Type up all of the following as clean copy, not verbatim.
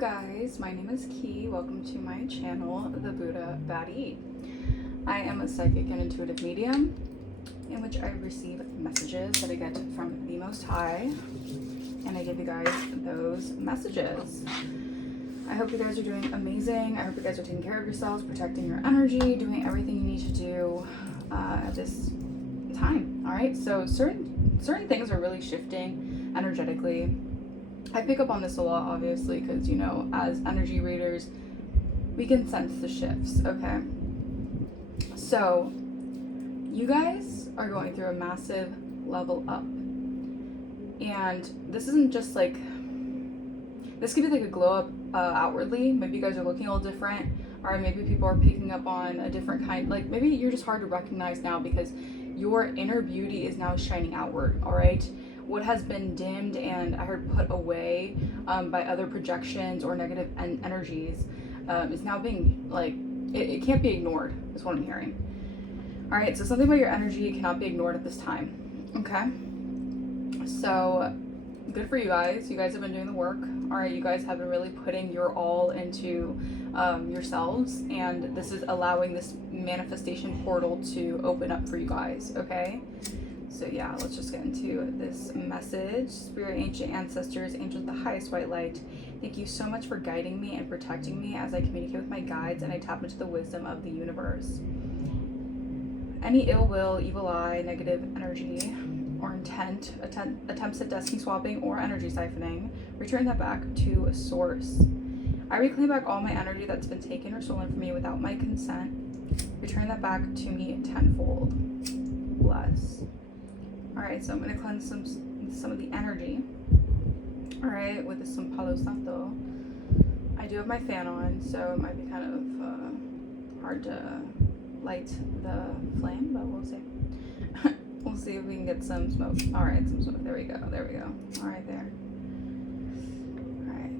guys, my name is Key. Welcome to my channel, the Buddha Baddie. I am a psychic and intuitive medium in which I receive messages that I get from the Most High, and I give you guys those messages. I hope you guys are doing amazing. I hope you guys are taking care of yourselves, protecting your energy, doing everything you need to do at this time. All right, so certain things are really shifting energetically. I pick up on this a lot, obviously, because, you know, as energy readers, we can sense the shifts, okay? So, you guys are going through a massive level up. And this isn't just like, this could be like a glow up outwardly. Maybe you guys are looking a little different, or maybe people are picking up on a different kind, like maybe you're just hard to recognize now because your inner beauty is now shining outward, all right? What has been dimmed and I heard put away by other projections or negative energies is now being like, it can't be ignored, is what I'm hearing. All right, so something about your energy cannot be ignored at this time, okay? So good for you guys. You guys have been doing the work. All right, you guys have been really putting your all into yourselves, and this is allowing this manifestation portal to open up for you guys, okay? So yeah, let's just get into this message. Spirit, ancient ancestors, angels, the highest white light, thank you so much for guiding me and protecting me as I communicate with my guides and I tap into the wisdom of the universe. Any ill will, evil eye, negative energy, or intent, attempts at destiny swapping or energy siphoning, return that back to source. I reclaim back all my energy that's been taken or stolen from me without my consent. Return that back to me tenfold. Bless. All right, so I'm going to cleanse some of the energy, all right, with some Palo Santo. I do have my fan on, so it might be kind of hard to light the flame, but we'll see. We'll see if we can get some smoke. All right, some smoke. There we go. There we go. All right, there. All right.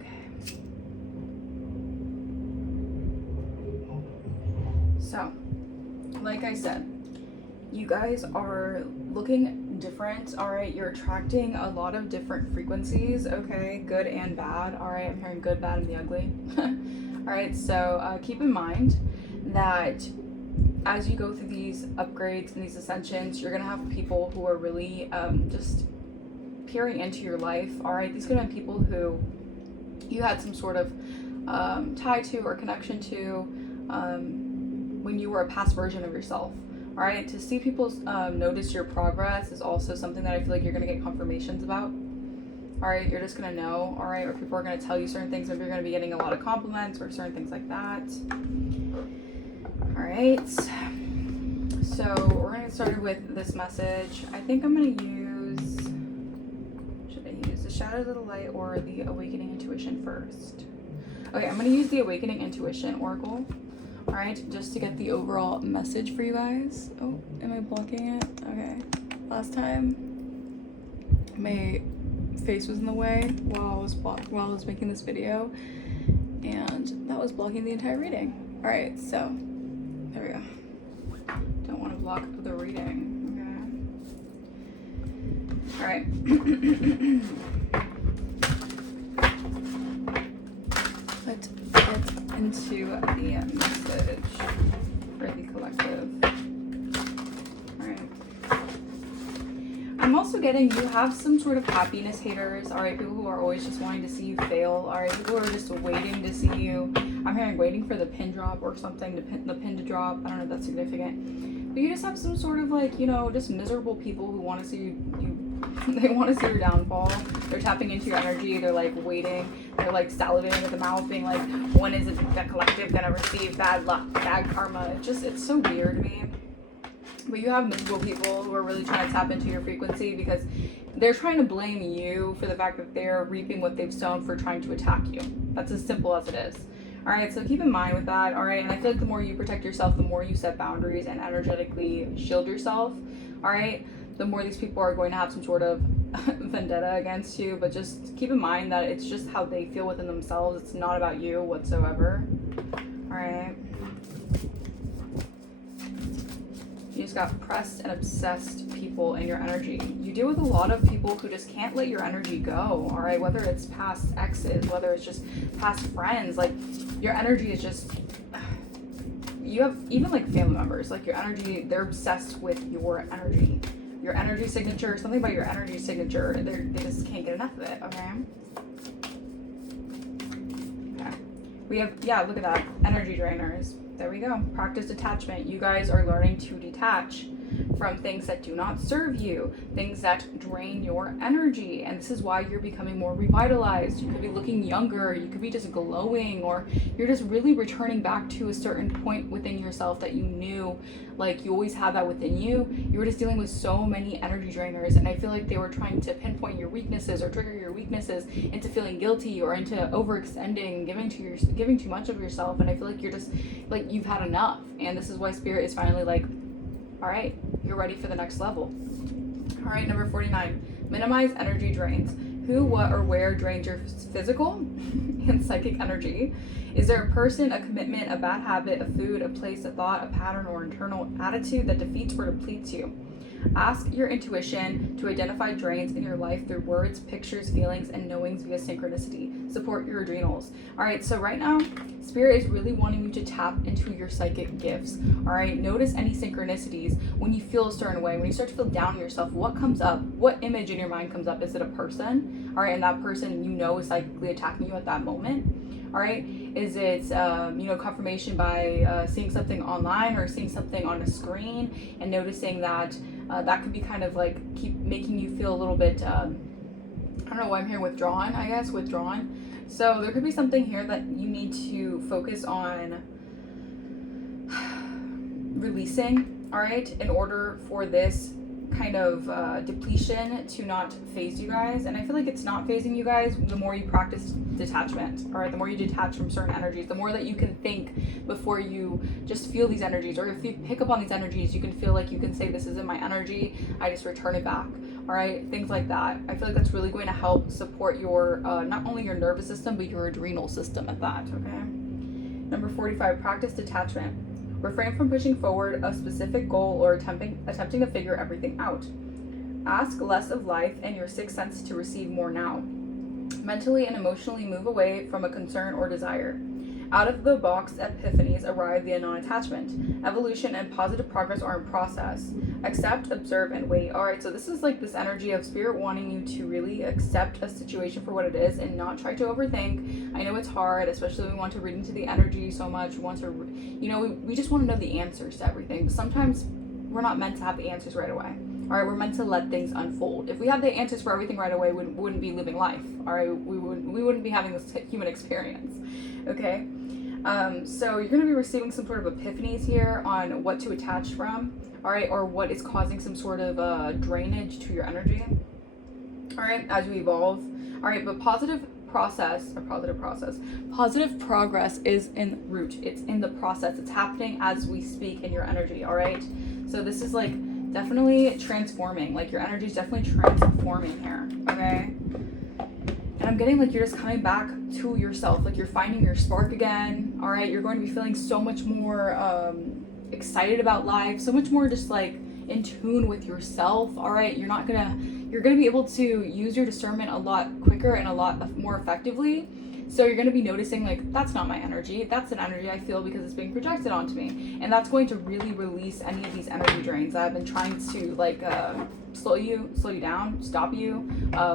Okay. So, like I said, you guys are looking different, all right? You're attracting a lot of different frequencies, okay? Good and bad, all right? I'm hearing good, bad, and the ugly. All right, so keep in mind that as you go through these upgrades and these ascensions, you're gonna have people who are really just peering into your life, all right? These are gonna be people who you had some sort of tie to or connection to when you were a past version of yourself. All right, to see people notice your progress is also something that I feel like you're going to get confirmations about. All right, you're just going to know, all right, or people are going to tell you certain things. Maybe you're going to be getting a lot of compliments or certain things like that. All right, so we're going to get started with this message. I think I'm going to use, should I use the Shadows of the Light or the Awakening Intuition first? Okay, I'm going to use the Awakening Intuition Oracle. All right, just to get the overall message for you guys. Oh, am I blocking it? Okay. Last time, my face was in the way while I was making this video, and that was blocking the entire reading. All right, so there we go. Don't want to block the reading. Okay. All right. Let's get into the message for the collective. Alright. I'm also getting, you have some sort of happiness haters, alright? People who are always just wanting to see you fail, alright? People who are just waiting to see you. I'm hearing waiting for the pin drop or something, the pin to drop. I don't know if that's significant. But you just have some sort of like, you know, just miserable people who want to see you they want to see your downfall. They're tapping into your energy. They're like waiting. They're like salivating with the mouth, being like, when is it the collective gonna receive bad luck, bad karma? It's so weird to me. But you have miserable people who are really trying to tap into your frequency because they're trying to blame you for the fact that they're reaping what they've sown for trying to attack you. That's as simple as it is. All right, so keep in mind with that, all right? And I feel like the more you protect yourself, the more you set boundaries and energetically shield yourself, all right? The more these people are going to have some sort of vendetta against you, but just keep in mind that it's just how they feel within themselves. It's not about you whatsoever, all right? You just got pressed and obsessed people in your energy. You deal with a lot of people who just can't let your energy go, all right? Whether it's past exes, whether it's just past friends, like your energy is just, you have even like family members, like your energy, they're obsessed with your energy signature, something about your energy signature, they just can't get enough of it, okay? Okay. We have, yeah, look at that, energy drainers. There we go. Practice detachment. You guys are learning to detach from things that do not serve you, things that drain your energy. And this is why you're becoming more revitalized. You could be looking younger, you could be just glowing, or you're just really returning back to a certain point within yourself that you knew, like you always had that within you. You were just dealing with so many energy drainers, and I feel like they were trying to pinpoint your weaknesses or trigger your weaknesses into feeling guilty or into overextending, giving too much of yourself. And I feel like you're just like, you've had enough. And this is why Spirit is finally like, all right, you're ready for the next level. All right, number 49, minimize energy drains. Who, what, or where drains your physical and psychic energy? Is there a person, a commitment, a bad habit, a food, a place, a thought, a pattern, or internal attitude that defeats or depletes you? Ask your intuition to identify drains in your life through words, pictures, feelings, and knowings via synchronicity. Support your adrenals. All right, so right now, Spirit is really wanting you to tap into your psychic gifts. All right, notice any synchronicities when you feel a certain way, when you start to feel down on yourself. What comes up? What image in your mind comes up? Is it a person? All right, and that person you know is psychically attacking you at that moment. All right, is it confirmation by seeing something online or seeing something on a screen and noticing that that could be kind of like keep making you feel a little bit I don't know why I'm here, withdrawn. So there could be something here that you need to focus on releasing, all right, in order for this kind of depletion to not phase you guys. And I feel like it's not phasing you guys the more you practice detachment. All right, the more you detach from certain energies, the more that you can think before you just feel these energies. Or if you pick up on these energies, you can feel like you can say, this isn't my energy, I just return it back. All right, things like that. I feel like that's really going to help support your not only your nervous system but your adrenal system at that. Okay, number 45, practice detachment. Refrain from pushing forward a specific goal or attempting to figure everything out. Ask less of life and your sixth sense to receive more now. Mentally and emotionally move away from a concern or desire. Out of the box epiphanies arrive via non-attachment. Evolution and positive progress are in process. Accept, observe, and wait. All right, so this is like this energy of Spirit wanting you to really accept a situation for what it is and not try to overthink. I know it's hard, especially when we want to read into the energy so much. We want to, we just want to know the answers to everything. But sometimes we're not meant to have the answers right away. All right, we're meant to let things unfold. If we had the answers for everything right away, we wouldn't be living life. All right, we wouldn't be having this human experience. Okay. So you're going to be receiving some sort of epiphanies here on what to attach from, all right, or what is causing some sort of drainage to your energy, all right, as you evolve. All right, but positive progress is en route. It's in the process. It's happening as we speak in your energy, all right? So this is like definitely transforming, like your energy is definitely transforming here, okay? And I'm getting like you're just coming back to yourself, like you're finding your spark again, all right? You're going to be feeling so much more excited about life, so much more just like in tune with yourself, all right? You're gonna be able to use your discernment a lot quicker and a lot more effectively. So you're gonna be noticing like, that's not my energy, that's an energy I feel because it's being projected onto me. And that's going to really release any of these energy drains that have been trying to like slow you down, stop you,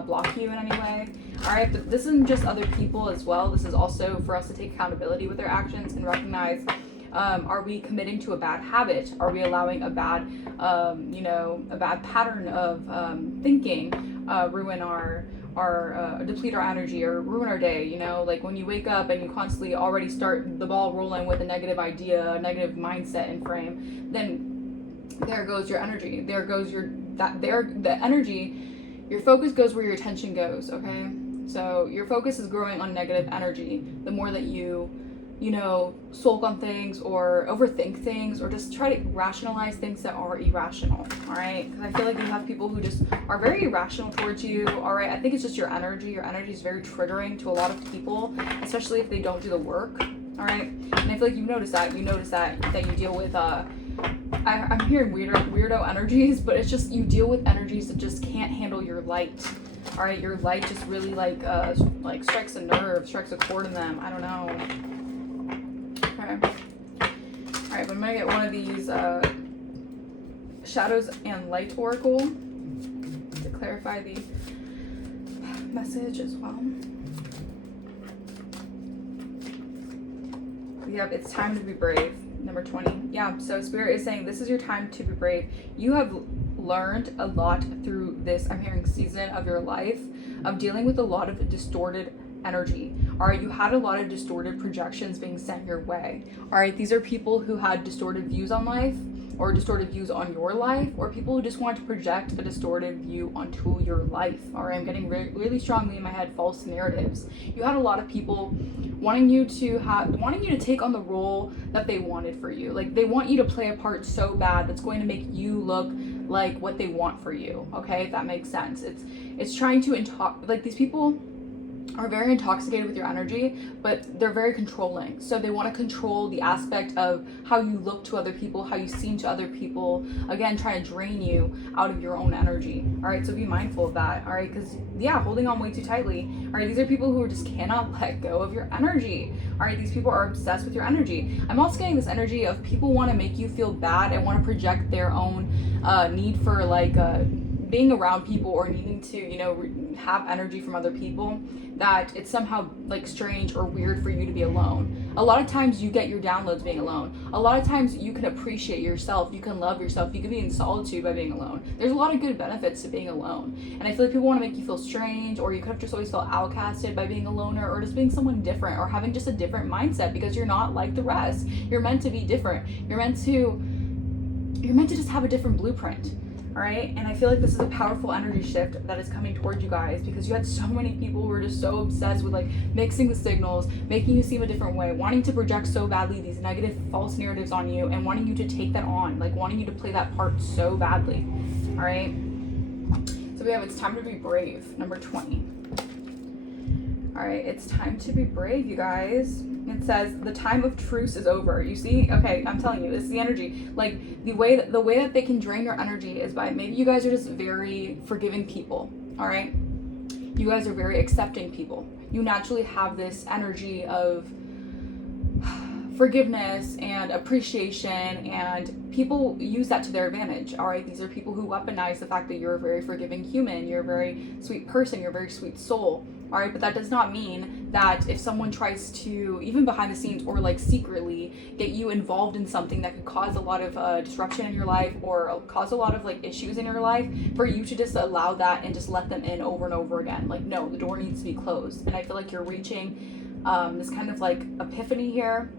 block you in any way. All right, but this isn't just other people as well. This is also for us to take accountability with our actions and recognize, are we committing to a bad habit? Are we allowing a bad, a bad pattern of thinking ruin our deplete our energy or ruin our day? Like when you wake up and you constantly already start the ball rolling with a negative idea, a negative mindset and frame, then there goes your energy. There goes the energy. Your focus goes where your attention goes, okay? So your focus is growing on negative energy. The more that you sulk on things or overthink things or just try to rationalize things that are irrational, all right? Because I feel like you have people who just are very irrational towards you, all right? I think it's just your energy. Your energy is very triggering to a lot of people, especially if they don't do the work, all right? And I feel like you notice that you deal with I'm hearing weirdo energies, but it's just you deal with energies that just can't handle your light. All right, your light just really like strikes a nerve, strikes a chord in them. I don't know. Okay. All right, but I'm gonna get one of these shadows and light oracle to clarify the message as well. Yep, it's time to be brave. Number 20. Yeah, so Spirit is saying this is your time to be brave. You have learned a lot through this, I'm hearing, season of your life of dealing with a lot of distorted energy. All right, you had a lot of distorted projections being sent your way. All right, these are people who had distorted views on life, or distorted views on your life, or people who just want to project a distorted view onto your life. All right, I'm getting really strongly in my head false narratives. You had a lot of people wanting you to take on the role that they wanted for you. Like, they want you to play a part so bad that's going to make you look like what they want for you. Okay, if that makes sense. It's trying to like, these people are very intoxicated with your energy, but they're very controlling. So they want to control the aspect of how you look to other people, how you seem to other people. Again, trying to drain you out of your own energy. All right, so be mindful of that. All right, because yeah, holding on way too tightly. All right, these are people who just cannot let go of your energy. All right, these people are obsessed with your energy. I'm also getting this energy of people want to make you feel bad and want to project their own need for being around people or needing to, have energy from other people, that it's somehow like strange or weird for you to be alone. A lot of times you get your downloads being alone. A lot of times you can appreciate yourself, you can love yourself, you can be in solitude by being alone. There's a lot of good benefits to being alone. And I feel like people want to make you feel strange, or you could have just always felt outcasted by being a loner, or just being someone different, or having just a different mindset, because you're not like the rest. You're meant to be different. You're meant to just have a different blueprint. All right, and I feel like this is a powerful energy shift that is coming towards you guys, because you had so many people who were just so obsessed with like mixing the signals, making you seem a different way, wanting to project so badly these negative false narratives on you, and wanting you to take that on, like wanting you to play that part so badly. All right, so we have it's time to be brave, number 20. All right, it's time to be brave, you guys. It says the time of truce is over. You see? Okay, I'm telling you, this is the energy. Like, the way that they can drain your energy is by, maybe you guys are just very forgiving people. All right, you guys are very accepting people. You naturally have this energy of forgiveness and appreciation, and people use that to their advantage. All right, these are people who weaponize the fact that you're a very forgiving human, you're a very sweet person, you're a very sweet soul. All right, but that does not mean that if someone tries to, even behind the scenes or like secretly, get you involved in something that could cause a lot of disruption in your life, or cause a lot of like issues in your life, for you to just allow that and just let them in over and over again. Like, no, the door needs to be closed. And I feel like you're reaching this kind of like epiphany here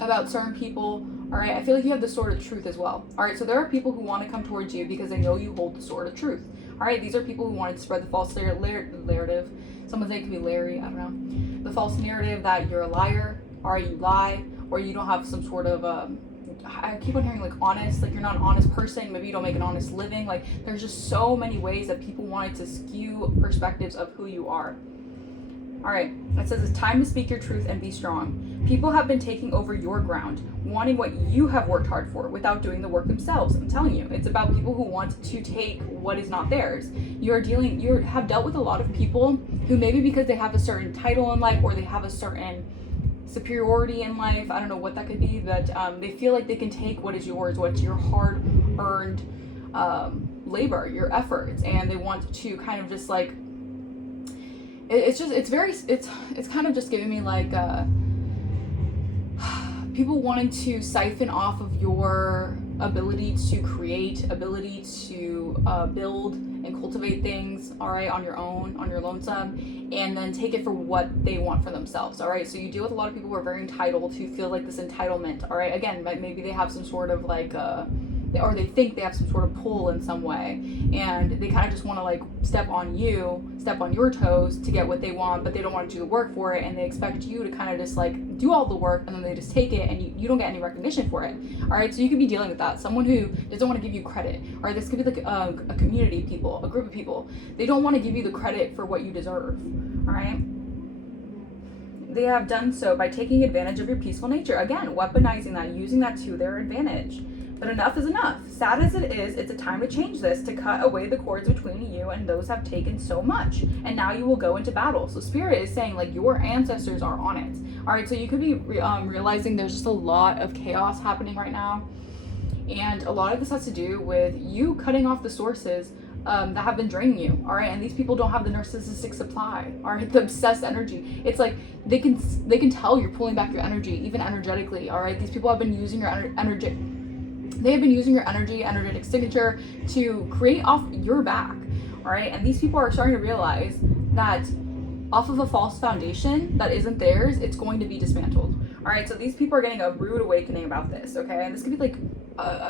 about certain people. All right, I feel like you have the sword of truth as well. All right, so there are people who want to come towards you because they know you hold the sword of truth. All right, these are people who wanted to spread the false narrative. Someone say it could be Larry, I don't know. The false narrative that you're a liar, or you lie, or you don't have some sort of, I keep on hearing like honest, like you're not an honest person, maybe you don't make an honest living. Like, there's just so many ways that people wanted to skew perspectives of who you are. All right, it says it's time to speak your truth and be strong. People have been taking over your ground, wanting what you have worked hard for without doing the work themselves. I'm telling you, it's about people who want to take what is not theirs. You have dealt with a lot of people who, maybe because they have a certain title in life, or they have a certain superiority in life, I don't know what that could be, but they feel like they can take what is yours, what's your hard-earned labor, your efforts, and they want to kind of just like, it's kind of just giving me like people wanting to siphon off of your ability to create, ability to build and cultivate things, all right, on your own, on your lonesome, and then take it for what they want for themselves. All right, so you deal with a lot of people who are very entitled, who feel like this entitlement. All right, again, maybe they have some sort of like or they think they have some sort of pull in some way, and they kind of just want to like step on your toes to get what they want, but they don't want to do the work for it, and they expect you to kind of just like do all the work, and then they just take it, and you don't get any recognition for it. All right, so you could be dealing with that. Someone who doesn't want to give you credit. All right, this could be like a community of people, a group of people. They don't want to give you the credit for what you deserve. All right. They have done so by taking advantage of your peaceful nature. Again, weaponizing that, using that to their advantage. But enough is enough. Sad as it is, it's a time to change this, to cut away the cords between you and those have taken so much. And now you will go into battle. So Spirit is saying, like, your ancestors are on it. All right, so you could be realizing there's just a lot of chaos happening right now. And a lot of this has to do with you cutting off the sources that have been draining you. All right, and these people don't have the narcissistic supply. All right, the obsessed energy. It's like they can tell you're pulling back your energy, even energetically. All right, these people have been using your energy. They have been using your energetic signature to create off your back, all right? And these people are starting to realize that off of a false foundation that isn't theirs, it's going to be dismantled, all right? So these people are getting a rude awakening about this, okay? And this could be like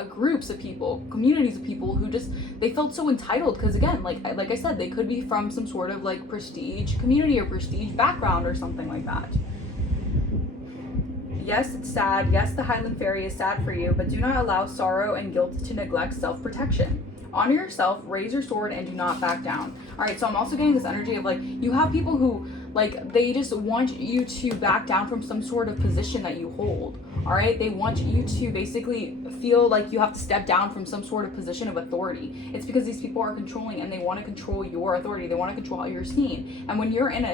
groups of people, communities of people who just, they felt so entitled because, again, like I said, they could be from some sort of like prestige community or prestige background or something like that. Yes, it's sad. Yes, the Highland Fairy is sad for you, but do not allow sorrow and guilt to neglect self-protection. Honor yourself, raise your sword, and do not back down. All right, so I'm also getting this energy of like, you have people who, like, they just want you to back down from some sort of position that you hold. All right, they want you to basically feel like you have to step down from some sort of position of authority. It's because these people are controlling and they want to control your authority. They want to control how you're seen. And when you're in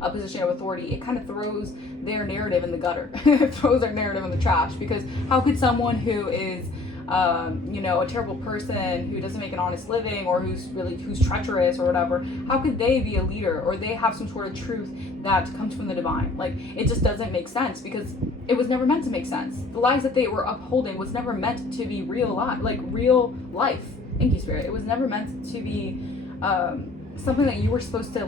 a position of authority, it kind of throws their narrative in the gutter. It throws their narrative in the trash, because how could someone who is a terrible person who doesn't make an honest living, or who's treacherous or whatever, how could they be a leader, or they have some sort of truth that comes from the divine? Like, it just doesn't make sense, because it was never meant to make sense. The lies that they were upholding was never meant to be real life. Thank you, Spirit. It was never meant to be something that you were supposed to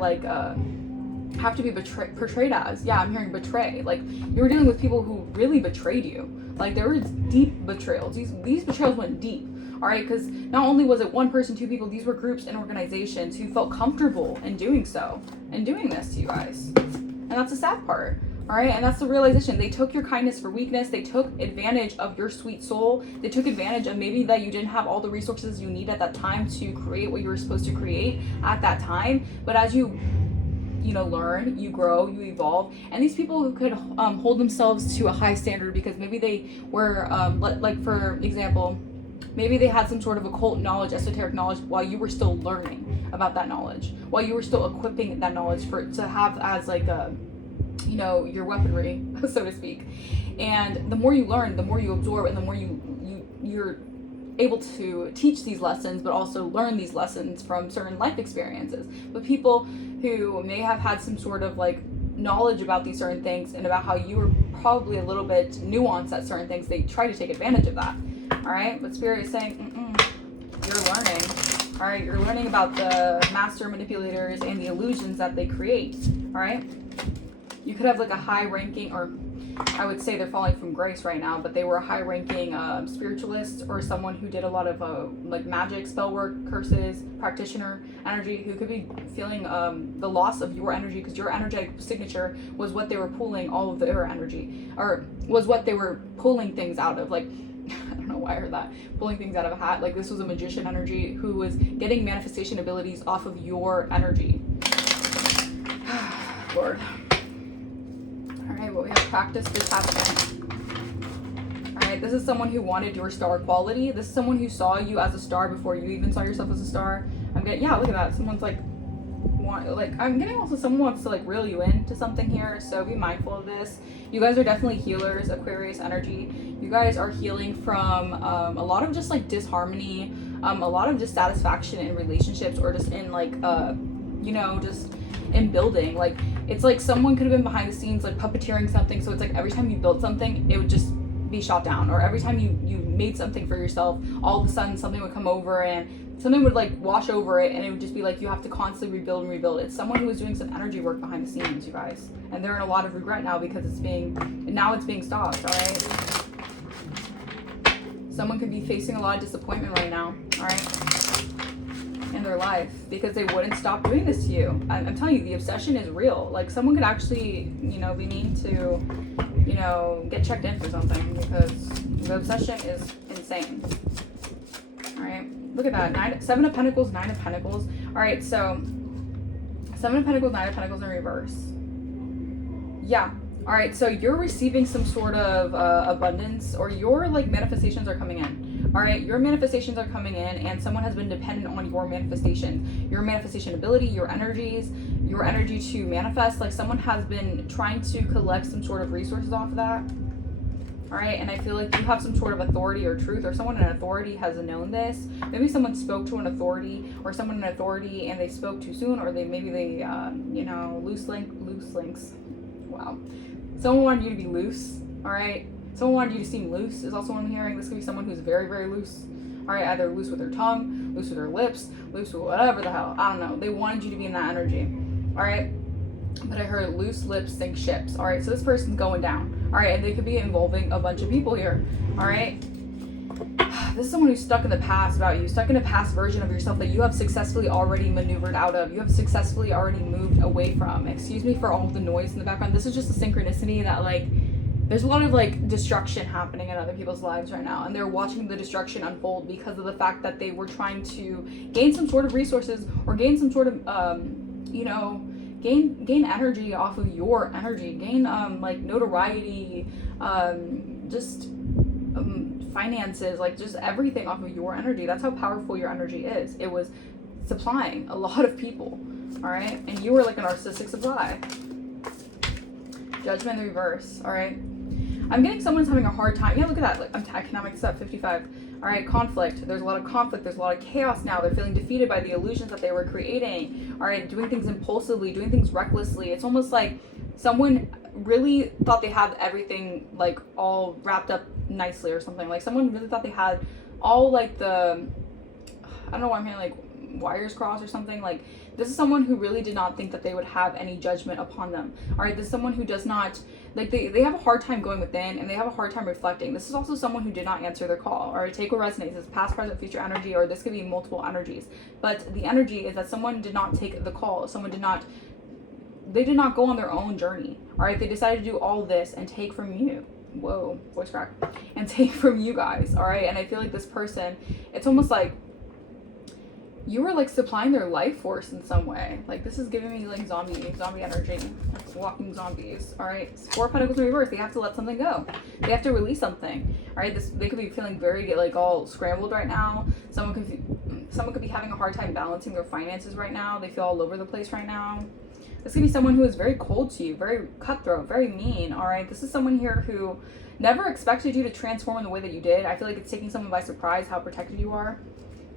have to be portrayed as. Yeah, I'm hearing betray. Like, you were dealing with people who really betrayed you. Like, there was deep betrayals. These betrayals went deep. All right, because not only was it one person, two people, these were groups and organizations who felt comfortable in doing so and doing this to you guys. And that's the sad part. All right, and that's the realization. They took your kindness for weakness. They took advantage of your sweet soul. They took advantage of maybe that you didn't have all the resources you need at that time to create what you were supposed to create at that time. But as you learn, you grow, you evolve. And these people who could hold themselves to a high standard because maybe they were, like for example, maybe they had some sort of occult knowledge, esoteric knowledge, while you were still learning about that knowledge, while you were still equipping that knowledge to have as like your weaponry, so to speak. And the more you learn, the more you absorb, and the more you're able to teach these lessons, but also learn these lessons from certain life experiences. But people who may have had some sort of like knowledge about these certain things and about how you were probably a little bit nuanced at certain things, they try to take advantage of that. All right, but Spirit is saying, you're learning. All right, you're learning about the master manipulators and the illusions that they create. All right, you could have like a high ranking, or I would say they're falling from grace right now, but they were a high-ranking spiritualist, or someone who did a lot of like magic, spell work, curses, practitioner energy, who could be feeling the loss of your energy, because your energetic signature was what they were pulling all of their energy, or was what they were pulling things out of. Like, I don't know why I heard that. Pulling things out of a hat. Like, this was a magician energy who was getting manifestation abilities off of your energy. Lord. Alright, what we have practice detachment. Alright, this is someone who wanted your star quality. This is someone who saw you as a star before you even saw yourself as a star. I'm getting, yeah, look at that. Someone's I'm getting also someone wants to like reel you into something here, so be mindful of this. You guys are definitely healers, Aquarius energy. You guys are healing from a lot of just like disharmony, a lot of dissatisfaction in relationships, or just in like just in building. Like, it's like someone could have been behind the scenes like puppeteering something, so it's like every time you built something it would just be shot down, or every time you made something for yourself, all of a sudden something would come over and something would like wash over it, and it would just be like you have to constantly rebuild and rebuild. It's someone who was doing some energy work behind the scenes, you guys, and they're in a lot of regret now because it's being stopped. All right, someone could be facing a lot of disappointment right now, all right, in their life, because they wouldn't stop doing this to you. I'm telling you, the obsession is real. Like, someone could actually be mean to get checked in for something, because the obsession is insane. All right, look at that. Seven of Pentacles, Nine of Pentacles. All right, so Seven of Pentacles, Nine of Pentacles in reverse. Yeah. All right, so you're receiving some sort of abundance, or your like manifestations are coming in. All right, your manifestations are coming in, and someone has been dependent on your manifestation ability, your energies, your energy to manifest. Like someone has been trying to collect some sort of resources off of that. All right, and I feel like you have some sort of authority or truth, or someone in authority has known this. Maybe someone spoke to an authority, or someone in authority, and they spoke too soon, or they loose links. Wow, someone wanted you to be loose. All right, someone wanted you to seem loose is also what I'm hearing. This could be someone who's very, very loose. All right, either loose with their tongue, loose with their lips, loose with whatever the hell. I don't know. They wanted you to be in that energy. All right. But I heard loose lips sink ships. All right, so this person's going down. All right, and they could be involving a bunch of people here. All right, this is someone who's stuck in the past about you, stuck in a past version of yourself that you have successfully already maneuvered out of. You have successfully already moved away from. Excuse me for all of the noise in the background. This is just a synchronicity that like there's a lot of like destruction happening in other people's lives right now, and they're watching the destruction unfold because of the fact that they were trying to gain some sort of resources or gain some sort of gain energy off of your energy, gain like notoriety, finances, like just everything off of your energy. That's how powerful your energy is. It was supplying a lot of people. All right, and you were like a narcissistic supply. Judgment in the reverse. All right, I'm getting someone's having a hard time. Yeah, look at that. Like I cannot mix up 55. All right, conflict. There's a lot of conflict. There's a lot of chaos now. They're feeling defeated by the illusions that they were creating. All right, doing things impulsively, doing things recklessly. It's almost like someone really thought they had everything like all wrapped up nicely or something. Like someone really thought they had all like I don't know why I'm hearing like wires crossed or something. Like this is someone who really did not think that they would have any judgment upon them. All right, this is someone who does not like they have a hard time going within, and they have a hard time reflecting. This is also someone who did not answer their call. All right, take what resonates. It's past, present, future energy, or this could be multiple energies. But the energy is that someone did not take the call. They did not go on their own journey. All right, they decided to do all this and take from you. Whoa, voice crack. And take from you guys. All right, and I feel like this person, it's almost like you were like supplying their life force in some way. Like this is giving me like zombie energy, like walking zombies. All right, 4 Pentacles in reverse. They have to let something go. They have to release something. All right, they could be feeling very like all scrambled right now. Someone could be having a hard time balancing their finances right now. They feel all over the place right now. This could be someone who is very cold to you, very cutthroat, very mean. All right, this is someone here who never expected you to transform in the way that you did. I feel like it's taking someone by surprise how protected you are.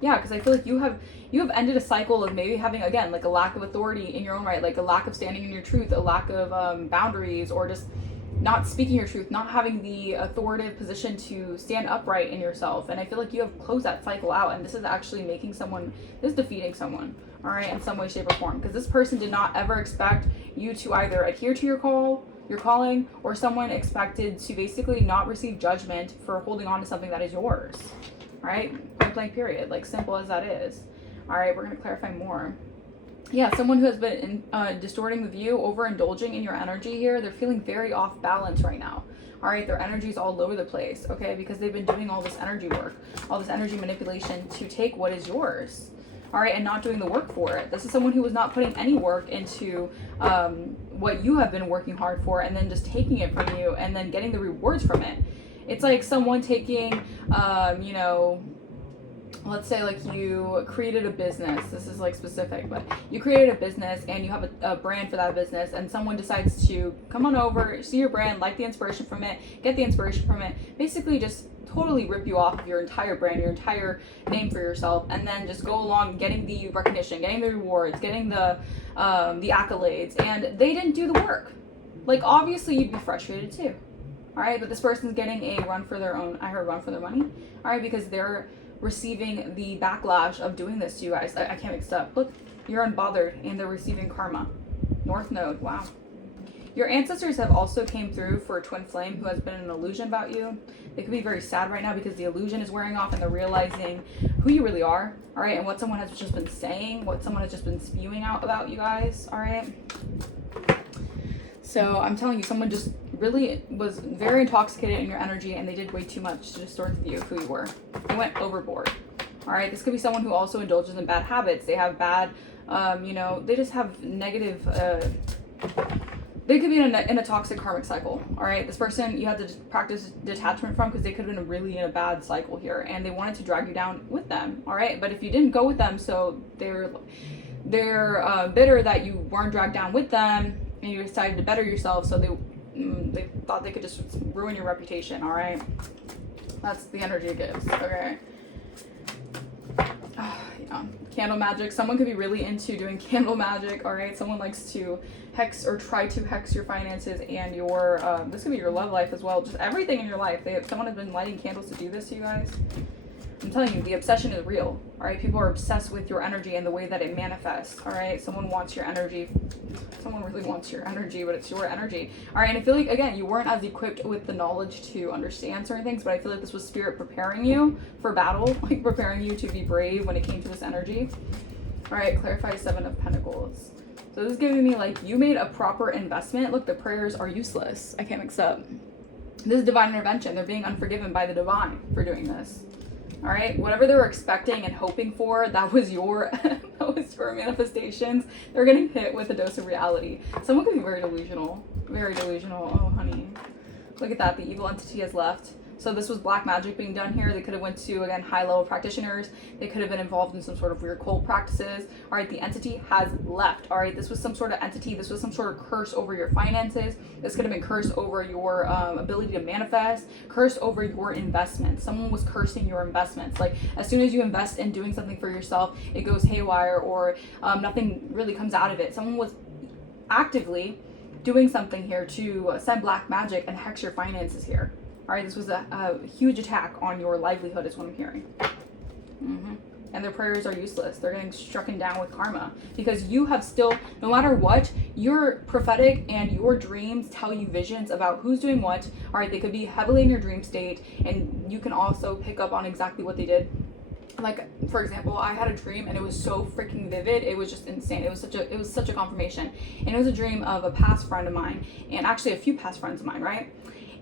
Yeah, because I feel like you have ended a cycle of maybe having, again, like a lack of authority in your own right, like a lack of standing in your truth, a lack of boundaries, or just not speaking your truth, not having the authoritative position to stand upright in yourself. And I feel like you have closed that cycle out, and this is actually making this is defeating someone, all right, in some way, shape, or form. Because this person did not ever expect you to either adhere to your calling, or someone expected to basically not receive judgment for holding on to something that is yours. All right, point blank period, like simple as that is. All right, we're going to clarify more. Yeah, someone who has been distorting the view, overindulging in your energy here, they're feeling very off balance right now. All right, their energy's all over the place, okay, because they've been doing all this energy work, all this energy manipulation to take what is yours. All right, and not doing the work for it. This is someone who was not putting any work into what you have been working hard for, and then just taking it from you and then getting the rewards from it. It's like someone taking, let's say like you created a business. This is like specific, but you created a business and you have a brand for that business, and someone decides to come on over, see your brand, like the inspiration from it, get the inspiration from it, basically just totally rip you off of your entire brand, your entire name for yourself, and then just go along getting the recognition, getting the rewards, getting the accolades, and they didn't do the work. Like obviously you'd be frustrated too. All right, but this person's getting a run for their own, I heard run for their money. All right, because they're receiving the backlash of doing this to you guys. I can't mix it up. Look, you're unbothered and they're receiving karma. North Node, wow. Your ancestors have also came through for a twin flame who has been an illusion about you. They could be very sad right now because the illusion is wearing off and they're realizing who you really are. All right, and what someone has just been saying, what someone has just been spewing out about you guys. All right. So I'm telling you, someone just really was very intoxicated in your energy, and they did way too much to distort the view of who you were. They went overboard. All right, this could be someone who also indulges in bad habits. They have bad, they just have negative they could be in a toxic karmic cycle, all right? This person you had to practice detachment from, because they could have been really in a bad cycle here, and they wanted to drag you down with them, all right? But if you didn't go with them, so they're bitter that you weren't dragged down with them, and you decided to better yourself, so they thought they could just ruin your reputation, all right? That's the energy it gives, okay? Yeah. Candle magic. Someone could be really into doing candle magic, all right? Someone likes to hex or try to hex your finances and your, this could be your love life as well. Just everything in your life. Someone has been lighting candles to do this to you guys. I'm telling you, the obsession is real, all right? People are obsessed with your energy and the way that it manifests, all right? Someone wants your energy. Someone really wants your energy, but it's your energy, all right? And I feel like, again, you weren't as equipped with the knowledge to understand certain things, but I feel like this was spirit preparing you for battle, like preparing you to be brave when it came to this energy. All right, clarify 7 of Pentacles. So this is giving me like, you made a proper investment. Look, the prayers are useless. I can't mix up. This is divine intervention. They're being unforgiven by the divine for doing this. All right, whatever they were expecting and hoping for, that was your manifestations. They're getting hit with a dose of reality. Someone could be very delusional. Very delusional. Oh, honey. Look at that. The evil entity has left. So this was black magic being done here. They could have went to, again, high-level practitioners. They could have been involved in some sort of weird cult practices. All right, the entity has left. All right, this was some sort of entity. This was some sort of curse over your finances. This could have been curse over your ability to manifest, curse over your investments. Someone was cursing your investments. Like, as soon as you invest in doing something for yourself, it goes haywire, or nothing really comes out of it. Someone was actively doing something here to send black magic and hex your finances here. All right, this was a huge attack on your livelihood is what I'm hearing. And their prayers are useless. They're getting struck down with karma, because you have still, no matter what, your prophetic and your dreams tell you visions about who's doing what. All right, they could be heavily in your dream state, and you can also pick up on exactly what they did. Like, for example, I had a dream and it was so freaking vivid. It was just insane. It was such a confirmation. And it was a dream of a past friend of mine, and actually a few past friends of mine, right?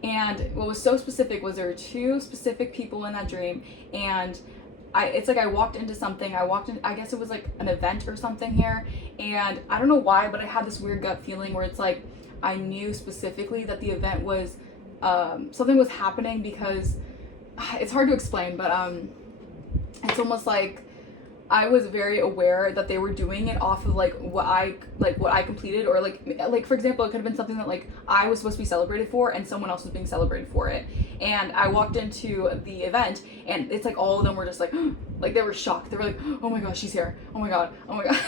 And what was so specific was there were 2 specific people in that dream, and it's like I walked into something. I guess it was like an event or something here, and I don't know why, but I had this weird gut feeling where it's like I knew specifically that the event was something was happening, because it's hard to explain, but it's almost like I was very aware that they were doing it off of what I completed, or like for example, it could have been something that like I was supposed to be celebrated for and someone else was being celebrated for it. And I walked into the event and it's like all of them were just like like they were shocked. They were like, oh my gosh, she's here. Oh my god. Oh my god.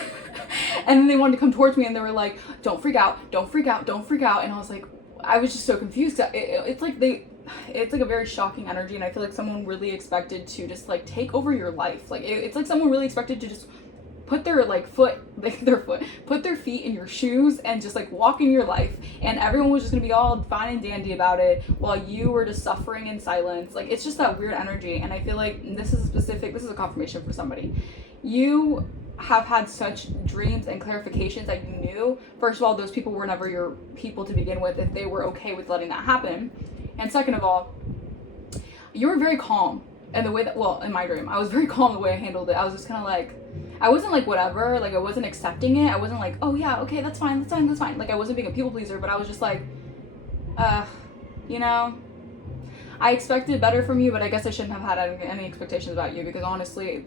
And then they wanted to come towards me and they were like, don't freak out, don't freak out, don't freak out. And I was like, I was just so confused. It's like a very shocking energy, and I feel like someone really expected to just like take over your life. Like it's like someone really expected to just put their put their feet in your shoes and just like walk in your life, and everyone was just gonna be all fine and dandy about it while you were just suffering in silence. Like, it's just that weird energy, and I feel like this is a confirmation for somebody. You have had such dreams and clarifications that you knew, first of all, those people were never your people to begin with if they were okay with letting that happen. And second of all, you were very calm in the way that, well, in my dream, I was very calm the way I handled it. I was just kind of like, I wasn't like whatever, like I wasn't accepting it. I wasn't like, oh yeah, okay, that's fine. Like I wasn't being a people pleaser, but I was just like, you know, I expected better from you, but I guess I shouldn't have had any expectations about you, because honestly,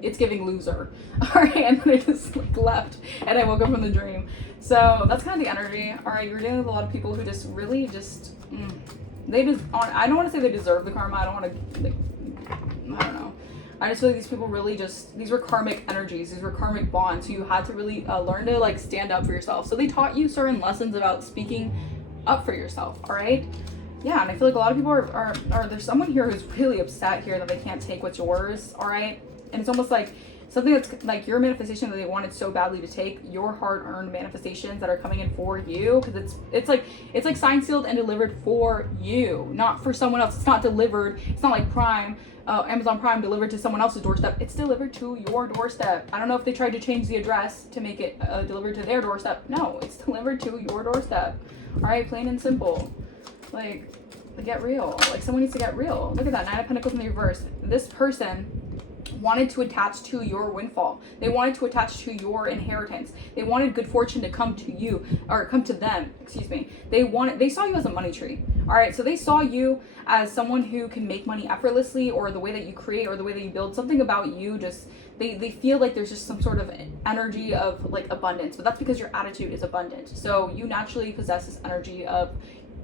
it's giving loser. All right, and then I just like left and I woke up from the dream. So that's kind of the energy. All right, you're dealing with a lot of people who just really just, I don't want to say they deserve the karma. I don't want to, like, I don't know. I just feel like these people really these were karmic energies. These were karmic bonds. So you had to really learn to like stand up for yourself. So they taught you certain lessons about speaking up for yourself. All right. Yeah. And I feel like a lot of people are there's someone here who's really upset here that they can't take what's yours. All right. And it's almost like something that's like your manifestation that they wanted so badly to take, your hard-earned manifestations that are coming in for you, because it's like signed, sealed, and delivered for you, not for someone else. It's not delivered. It's not like Prime, Amazon Prime delivered to someone else's doorstep. It's delivered to your doorstep. I don't know if they tried to change the address to make it delivered to their doorstep. No, it's delivered to your doorstep. All right, plain and simple. Like, get real. Like, someone needs to get real. Look at that, 9 of Pentacles in the reverse. This person wanted to attach to your windfall. They wanted to attach to your inheritance. They wanted good fortune to come to you, or come to them, excuse me. They saw you as a money tree. All right, so they saw you as someone who can make money effortlessly, or the way that you create, or the way that you build. Something about you just, they feel like there's just some sort of energy of like abundance, but that's because your attitude is abundant. So you naturally possess this energy of,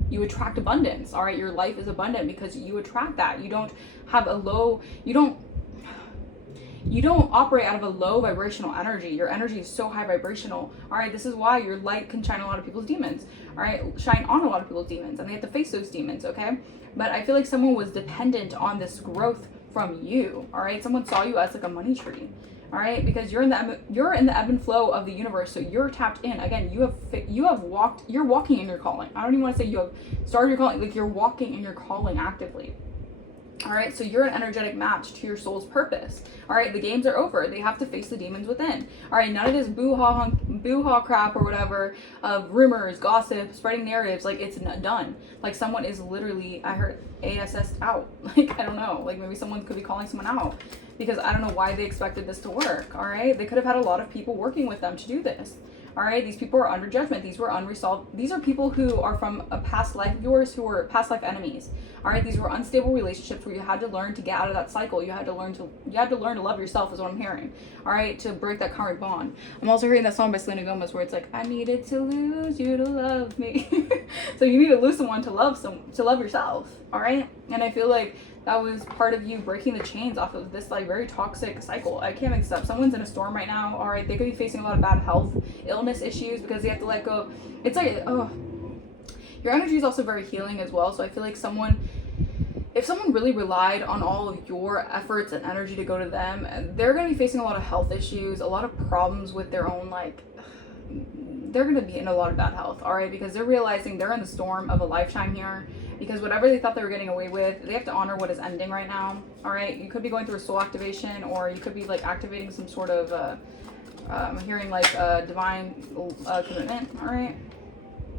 you attract abundance. All right, your life is abundant because you attract that. You don't have a low, you don't operate out of a low vibrational energy. Your energy is so high vibrational. All right, this is why your light can shine a lot of people's demons. All right, shine on a lot of people's demons, and they have to face those demons. Okay, but I feel like someone was dependent on this growth from you. All right, someone saw you as like a money tree. All right, because you're in the ebb and flow of the universe, so you're tapped in. Again, you're walking in your calling. I don't even want to say you have started your calling, like you're walking in your calling actively. All right, so you're an energetic match to your soul's purpose. All right, the games are over. They have to face the demons within. All right, none of this boo-ha crap or whatever of rumors, gossip, spreading narratives. Like, it's not done. Like, someone is literally, I heard ASS out. Like, I don't know. Like, maybe someone could be calling someone out because I don't know why they expected this to work. All right, they could have had a lot of people working with them to do this. All right, these people are under judgment. These were unresolved. These are people who are from a past life of yours, who were past life enemies. All right, these were unstable relationships where you had to learn to get out of that cycle. You had to learn to love yourself, is what I'm hearing. All right, to break that karmic bond. I'm also hearing that song by Selena Gomez where it's like, I needed to lose you to love me. So you need to lose someone to love yourself. All right, and I feel like that was part of you breaking the chains off of this like very toxic cycle. I can't mix up. Someone's in a storm right now. All right, they could be facing a lot of bad health, illness issues because they have to let go. It's like, oh, your energy is also very healing as well. So I feel like if someone really relied on all of your efforts and energy to go to them, they're going to be facing a lot of health issues, a lot of problems with their own, like, they're going to be in a lot of bad health, all right, because they're realizing they're in the storm of a lifetime here, because whatever they thought they were getting away with, they have to honor what is ending right now, all right. You could be going through a soul activation, or you could be like activating some sort of I'm hearing like divine commitment, all right.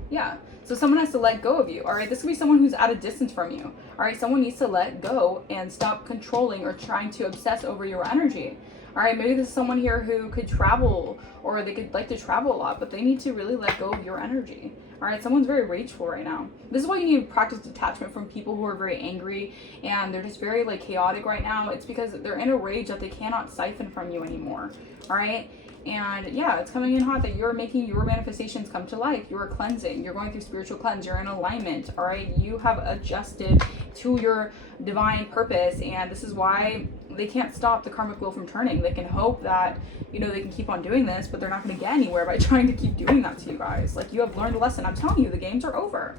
Yeah, so someone has to let go of you, all right. This could be someone who's at a distance from you, all right. Someone needs to let go and stop controlling or trying to obsess over your energy. All right, maybe this is someone here who could travel, or they could like to travel a lot, but they need to really let go of your energy. All right, someone's very rageful right now. This is why you need to practice detachment from people who are very angry and they're just very like chaotic right now. It's because they're in a rage that they cannot siphon from you anymore. All right. And yeah, it's coming in hot that you're making your manifestations come to life. You're cleansing. You're going through spiritual cleanse. You're in alignment. All right. You have adjusted to your divine purpose. And this is why they can't stop the karmic wheel from turning. They can hope that, you know, they can keep on doing this, but they're not going to get anywhere by trying to keep doing that to you guys. Like, you have learned a lesson. I'm telling you, the games are over.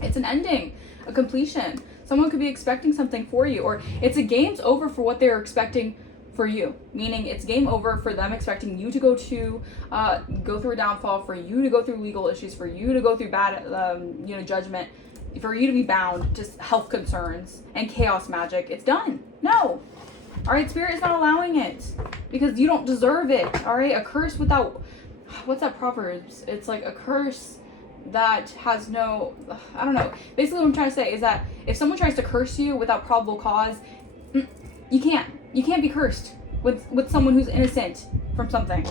It's an ending, a completion. Someone could be expecting something for you, or it's a game's over for what they're expecting for you, meaning it's game over for them expecting you to go through a downfall, for you to go through legal issues, for you to go through bad judgment, for you to be bound to health concerns and chaos magic. It's done. No. All right, Spirit is not allowing it because you don't deserve it. All right, a curse without, what's that Proverbs? It's like a curse that has no, I don't know. Basically what I'm trying to say is that if someone tries to curse you without probable cause, you can't be cursed with someone who's innocent from something.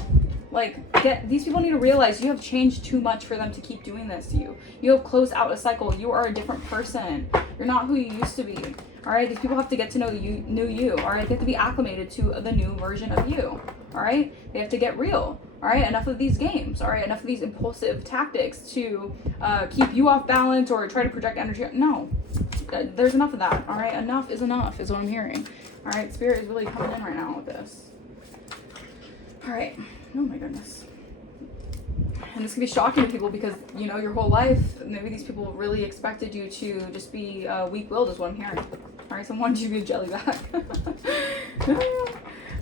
Like, these people need to realize you have changed too much for them to keep doing this to you. You have closed out a cycle. You are a different person. You're not who you used to be. All right, these people have to get to know you. All right, they have to be acclimated to the new version of you. All right, they have to get real. All right, enough of these games. All right, enough of these impulsive tactics to keep you off balance or try to project energy. No, there's enough of that. All right, enough is enough is what I'm hearing. All right, Spirit is really coming in right now with this. All right, oh my goodness. And this can be shocking to people because, you know, your whole life, maybe these people really expected you to just be weak-willed is what I'm hearing. All right, someone wanted you to be a jellyback.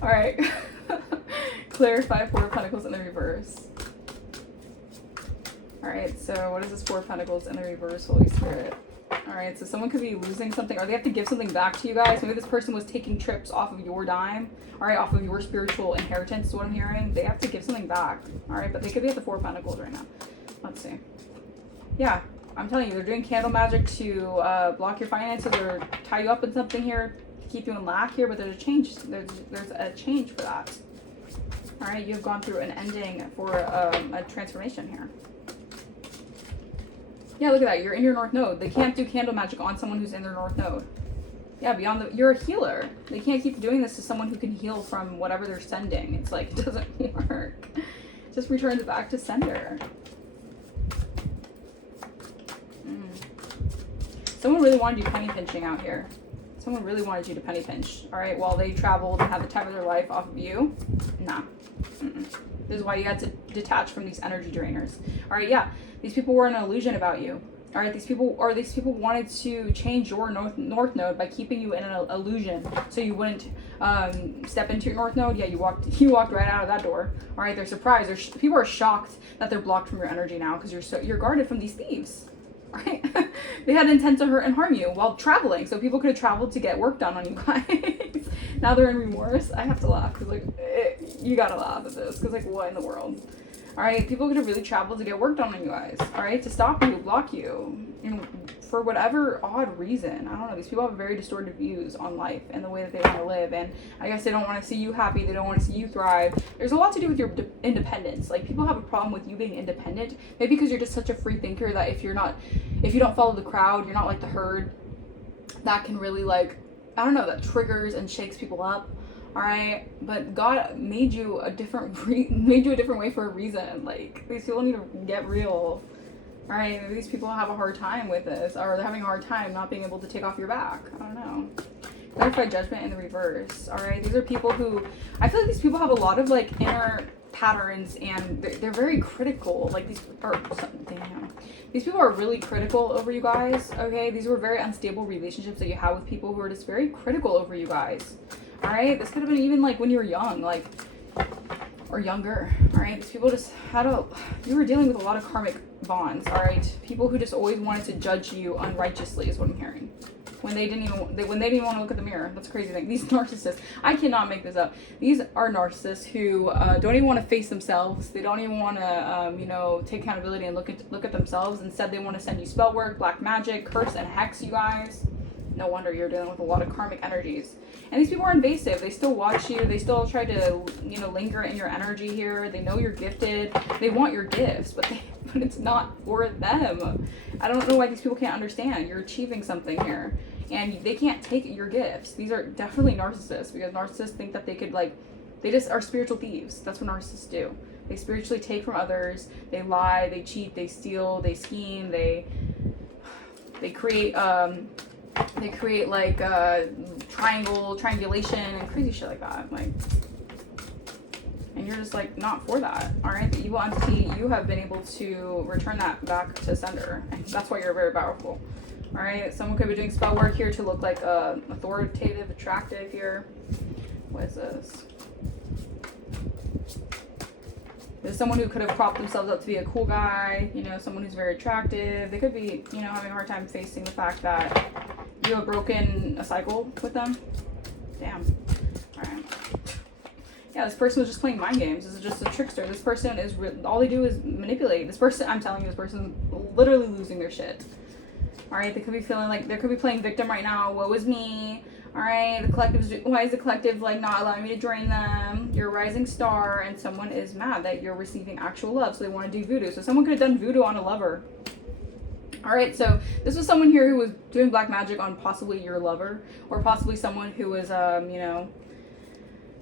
All right. Clarify Four of Pentacles in the reverse. All right, so what is this Four of Pentacles in the reverse, Holy Spirit? All right, so someone could be losing something, or they have to give something back to you guys. Maybe this person was taking trips off of your dime, all right, off of your spiritual inheritance is what I'm hearing. They have to give something back, all right, but they could be at the Four of Pentacles right now. Let's see. Yeah, I'm telling you, they're doing candle magic to block your finances or tie you up in something here, keep you in lack here, but there's a change. There's a change for that. All right, you've gone through an ending for a transformation here. Yeah, look at that. You're in your North Node. They can't do candle magic on someone who's in their North Node. Yeah, you're a healer. They can't keep doing this to someone who can heal from whatever they're sending. It's like, it doesn't work. Just returns it back to sender. Someone really wanted you penny pinching out here. Someone really wanted you to penny pinch. All right, while they traveled and had the time of their life off of you. Nah. This is why you had to detach from these energy drainers. All right, yeah. These people were an illusion about you. All right, these people wanted to change your north node by keeping you in an illusion, so you wouldn't step into your North Node. Yeah, you walked right out of that door. All right, they're surprised. People are shocked that they're blocked from your energy now because you're guarded from these thieves. Right? They had intent to hurt and harm you while traveling, so people could have traveled to get work done on you guys. Now they're in remorse. I have to laugh because you gotta laugh at this because what in the world? All right, people could have really traveled to get work done on you guys. All right, to stop you, block you, for whatever odd reason. I don't know. These people have very distorted views on life and the way that they want to live, and I guess they don't want to see you happy. They don't want to see you thrive. There's a lot to do with your independence. Like, people have a problem with you being independent, maybe because you're just such a free thinker that if you don't follow the crowd, you're not like the herd. That can really that triggers and shakes people up. All right, but God made you a different way for a reason. Like, these people need to get real. All right, maybe these people have a hard time with this, or they're having a hard time not being able to take off your back. I don't know. Clarify judgment in the reverse. All right, these are people who, I feel like these people have a lot of inner patterns, and they're very critical. These people are really critical over you guys. Okay, these were very unstable relationships that you have with people who are just very critical over you guys. All right, this could have been even when you were young, or younger. All right, these people just you were dealing with a lot of karmic bonds. All right, people who just always wanted to judge you unrighteously is what I'm hearing. When they didn't even want to look at the mirror. That's a crazy thing. These narcissists, I cannot make this up. These are narcissists who don't even want to face themselves. They don't even want to take accountability and look at themselves. Instead, they want to send you spell work, black magic, curse, and hex you guys. No wonder you're dealing with a lot of karmic energies. And these people are invasive. They still watch you. They still try to, linger in your energy here. They know you're gifted. They want your gifts, but it's not for them. I don't know why these people can't understand. You're achieving something here, and they can't take your gifts. These are definitely narcissists, because narcissists think that they could, they just are spiritual thieves. That's what narcissists do. They spiritually take from others. They lie. They cheat. They steal. They scheme. They create triangulation and crazy shit like that. And you're just not for that. All right, the evil entity, you have been able to return that back to sender, and that's why you're very powerful. All right, someone could be doing spell work here to look authoritative, attractive here. What is this? There's someone who could have propped themselves up to be a cool guy, someone who's very attractive. They could be, having a hard time facing the fact that you have broken a cycle with them. Damn. Alright. Yeah, this person was just playing mind games. This is just a trickster. This person is, all they do is manipulate. This person, I'm telling you, this person is literally losing their shit. Alright, they could be feeling they could be playing victim right now. Woe is me. Alright, why is the collective not allowing me to drain them? You're a rising star, and someone is mad that you're receiving actual love, so they want to do voodoo. So someone could have done voodoo on a lover. Alright, so this was someone here who was doing black magic on possibly your lover, or possibly someone who was,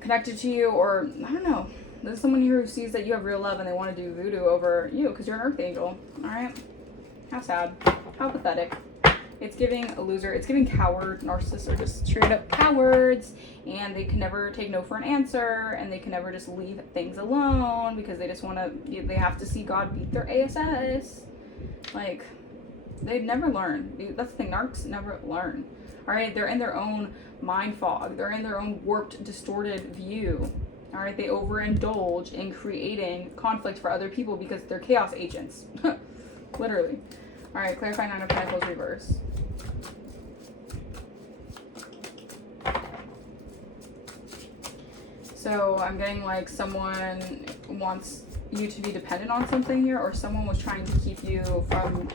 connected to you, or, I don't know. This is someone here who sees that you have real love and they want to do voodoo over you because you're an earth angel. Alright? How sad. How pathetic. It's giving a loser. It's giving coward. Narcissists are just straight up cowards, and they can never take no for an answer, and they can never just leave things alone because they just want to, they have to see God beat their ASS. They never learn. That's the thing. Narcs never learn. All right, they're in their own mind fog. They're in their own warped, distorted view. All right, they overindulge in creating conflict for other people because they're chaos agents. Literally. All right, clarify 9 of Pentacles reverse. So I'm getting someone wants you to be dependent on something here, or someone was trying to keep you from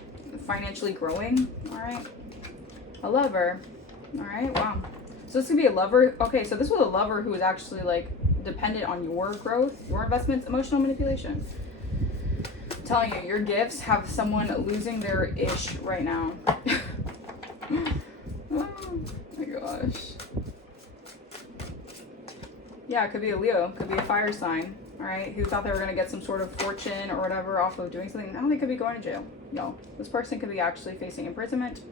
financially growing. All right, a lover. All right, wow. So this could be a lover. Okay, so this was a lover who was actually like dependent on your growth, your investments, emotional manipulation. I'm telling you, your gifts have someone losing their ish right now. Oh my gosh. Yeah, it could be a Leo, could be a fire sign, all right, who thought they were gonna get some sort of fortune or whatever off of doing something. Now they could be going to jail. No, this person could be actually facing imprisonment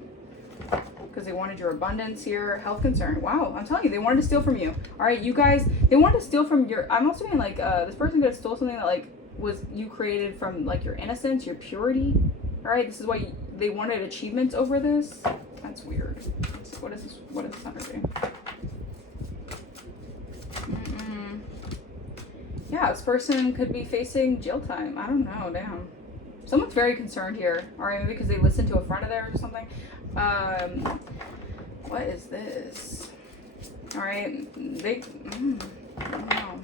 because they wanted your abundance here. Health concern. Wow, I'm telling you, they wanted to steal from you. All right, you guys, they wanted to steal from your, I'm also mean like this person could have stole something that like was you created from like your innocence, your purity. All right, this is why they wanted achievements over this. That's weird. What is this? What is this energy? Yeah, this person could be facing jail time. I don't know, damn. Someone's very concerned here. All right, maybe because they listened to a friend of theirs or something. What is this? All right, they, I don't know.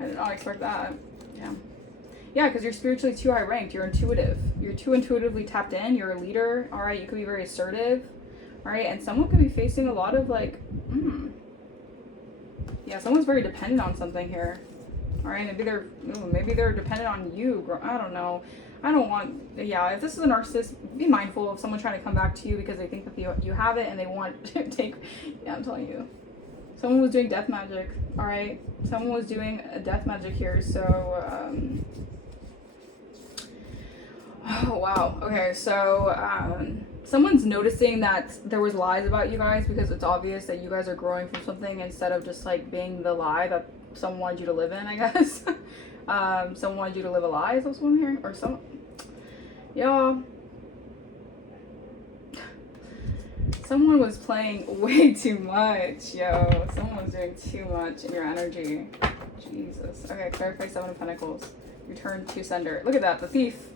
I did not expect that. Yeah. Yeah, because you're spiritually too high ranked. You're intuitive. You're too intuitively tapped in. You're a leader. All right, you could be very assertive. All right, and someone could be facing a lot of like, yeah, someone's very dependent on something here. All right, maybe they're dependent on you. I don't know. I don't want, yeah, if this is a narcissist, be mindful of someone trying to come back to you because they think that you have it and they want to take, yeah, I'm telling you. Someone was doing death magic, all right? Someone was doing a death magic here, so, oh, wow. Okay, so, someone's noticing that there was lies about you guys because it's obvious that you guys are growing from something instead of just like being the lie that someone wanted you to live in, I guess. Someone wanted you to live a lie, is this one here? Or some, y'all. Someone was playing way too much, yo. Someone was doing too much in your energy. Jesus. Okay, clarify 7 of Pentacles. Return to sender. Look at that, the thief.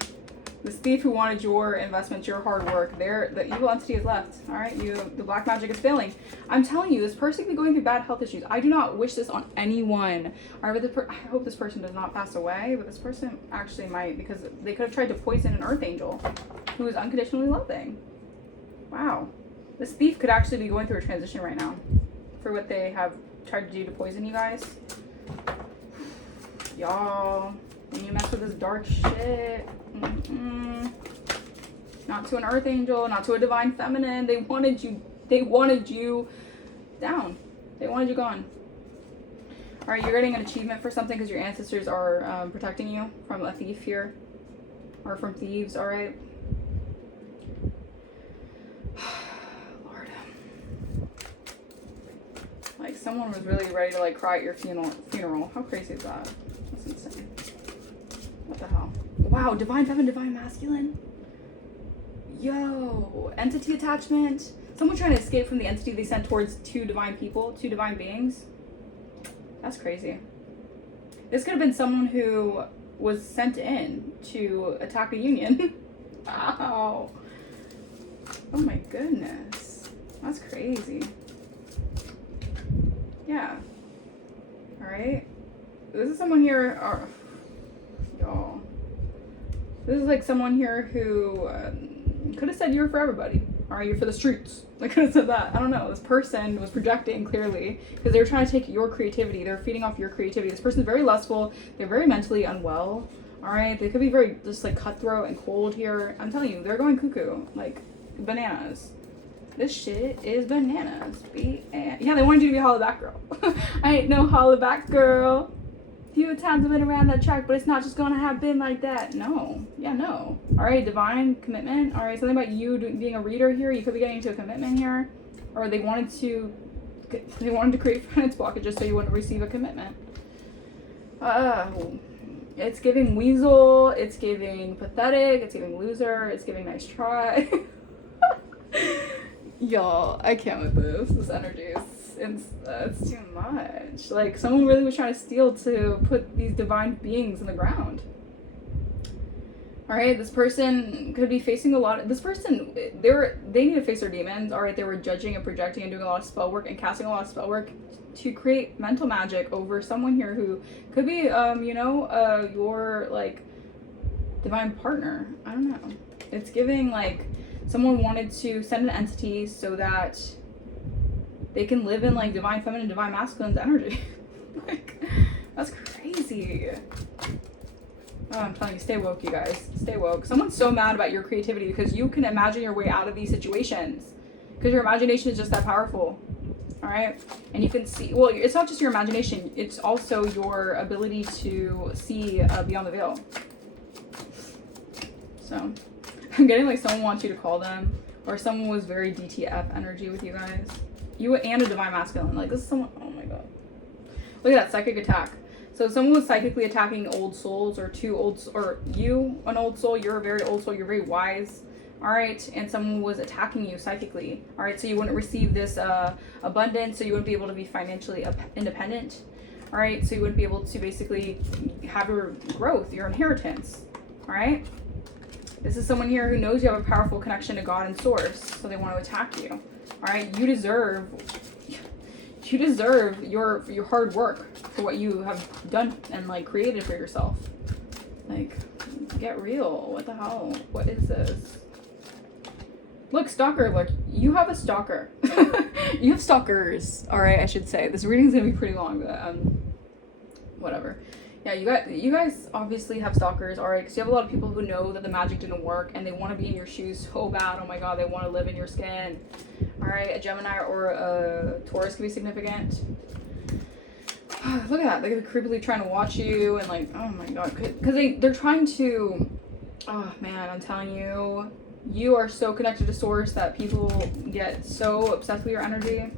This thief who wanted your investments, your hard work, the evil entity is left. All right, the black magic is failing. I'm telling you, this person could be going through bad health issues. I do not wish this on anyone. All right, but I hope this person does not pass away, but this person actually might because they could have tried to poison an earth angel who is unconditionally loving. Wow. This thief could actually be going through a transition right now for what they have tried to do to poison you guys. Y'all, when you mess with this dark shit, not to an earth angel, not to a divine feminine. They wanted you down. They wanted you gone. All right, you're getting an achievement for something because your ancestors are protecting you from a thief here, or from thieves. All right. Lord, like someone was really ready to like cry at your funeral. How crazy is that? That's insane. What the hell? Wow, divine feminine, divine masculine. Yo, entity attachment. Someone trying to escape from the entity they sent towards 2 divine people, 2 divine beings. That's crazy. This could have been someone who was sent in to attack a union. Wow. Oh my goodness. That's crazy. Yeah. All right. This is someone here. Y'all. This is like someone here who could have said you're for everybody. All right, you're for the streets. I could have said that. I don't know. This person was projecting clearly because they were trying to take your creativity. They're feeding off your creativity. This person's very lustful. They're very mentally unwell. All right, they could be very just like cutthroat and cold here. I'm telling you, they're going cuckoo, like bananas. This shit is bananas. Yeah, they wanted you to be a holla back girl. I ain't no holla back girl. Few times I've been around that track, but it's not just gonna have been like that. No. Yeah, no. All right, divine commitment. All right, something about you being a reader here. You could be getting into a commitment here, or they wanted to create finance blockages so you wouldn't receive a commitment. It's giving weasel. It's giving pathetic. It's giving loser. It's giving nice try. Y'all, I can't with this. This energy is. It's too much. Like someone really was trying to steal to put these divine beings in the ground. All right, this person could be facing a lot of, this person, they need to face their demons. All right, they were judging and projecting and doing a lot of spell work and casting a lot of spell work to create mental magic over someone here who could be your like divine partner. I don't know. It's giving like someone wanted to send an entity so that they can live in like divine feminine, divine masculine's energy. Like, that's crazy. Oh, I'm telling you, stay woke, you guys. Stay woke. Someone's so mad about your creativity because you can imagine your way out of these situations. Because your imagination is just that powerful. All right? And you can see, well, it's not just your imagination. It's also your ability to see beyond the veil. So, I'm getting like someone wants you to call them. Or someone was very DTF energy with you guys. You and a divine masculine. Like, this is someone, oh my god. Look at that, psychic attack. So someone was psychically attacking old souls, or or you, an old soul, you're a very old soul, you're very wise, all right? And someone was attacking you psychically, all right? So you wouldn't receive this abundance, so you wouldn't be able to be financially independent, all right? So you wouldn't be able to basically have your growth, your inheritance, all right? This is someone here who knows you have a powerful connection to God and source, so they want to attack you, all right? You deserve your hard work for what you have done and like created for yourself. Like, get real. What the hell? What is this? Look, stalker. Look, you have a stalker. You have stalkers. All right, I should say. This reading's gonna be pretty long, but whatever. Yeah, you guys obviously have stalkers, all right? Because you have a lot of people who know that the magic didn't work and they want to be in your shoes so bad. Oh my god, they want to live in your skin. All right, a Gemini or a Taurus can be significant. Look at that. They're creepily trying to watch you and like, oh my god. Because they're trying to, oh man, I'm telling you, you are so connected to source that people get so obsessed with your energy.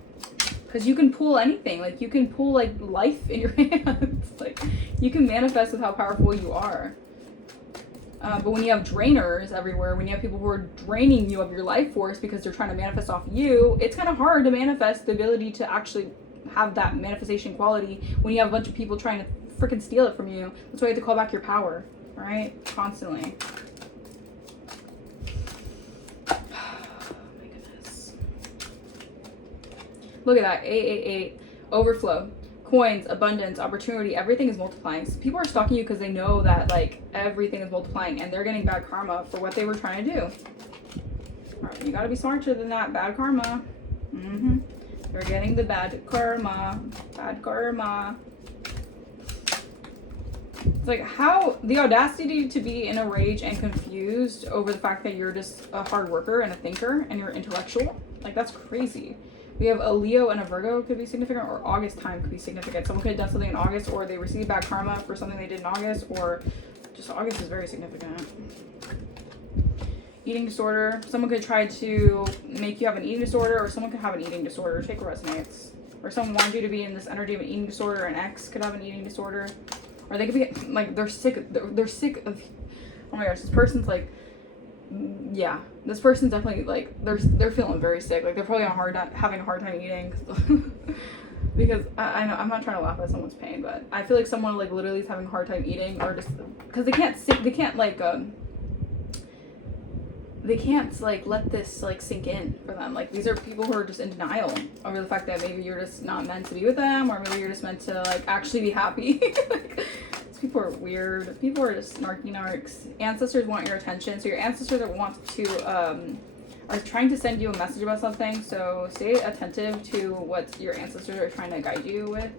Because you can pull anything. Like, you can pull like life in your hands. Like, you can manifest with how powerful you are. But when you have drainers everywhere, when you have people who are draining you of your life force because they're trying to manifest off you, it's kind of hard to manifest the ability to actually have that manifestation quality when you have a bunch of people trying to freaking steal it from you. That's why you have to call back your power, all right? Constantly. Oh my goodness. Look at that, 888, overflow. Coins, abundance, opportunity, everything is multiplying. So people are stalking you because they know that like everything is multiplying and they're getting bad karma for what they were trying to do. All right, you gotta be smarter than that. Bad karma. They're getting the bad karma. Bad karma. It's like, how the audacity to be in a rage and confused over the fact that you're just a hard worker and a thinker and you're intellectual. Like, that's crazy. We have a Leo and a Virgo could be significant, or August time could be significant. Someone could have done something in August, or they received bad karma for something they did in August, or just August is very significant. Eating disorder. Someone could try to make you have an eating disorder, or someone could have an eating disorder. Take what resonates. Or someone wanted you to be in this energy of an eating disorder. An ex could have an eating disorder. Or they could be, like, they're sick. They're sick of, oh my gosh, this person's like, yeah, this person's definitely like they're feeling very sick. Like, they're probably having a hard time eating because I know I'm not trying to laugh at someone's pain, but I feel like someone like literally is having a hard time eating, or just because they can't let this like sink in for them. Like, these are people who are just in denial over the fact that maybe you're just not meant to be with them, or maybe you're just meant to like actually be happy. Like, people are weird. People are just snarky narcs. Ancestors want your attention. So your ancestors are trying to send you a message about something. So stay attentive to what your ancestors are trying to guide you with.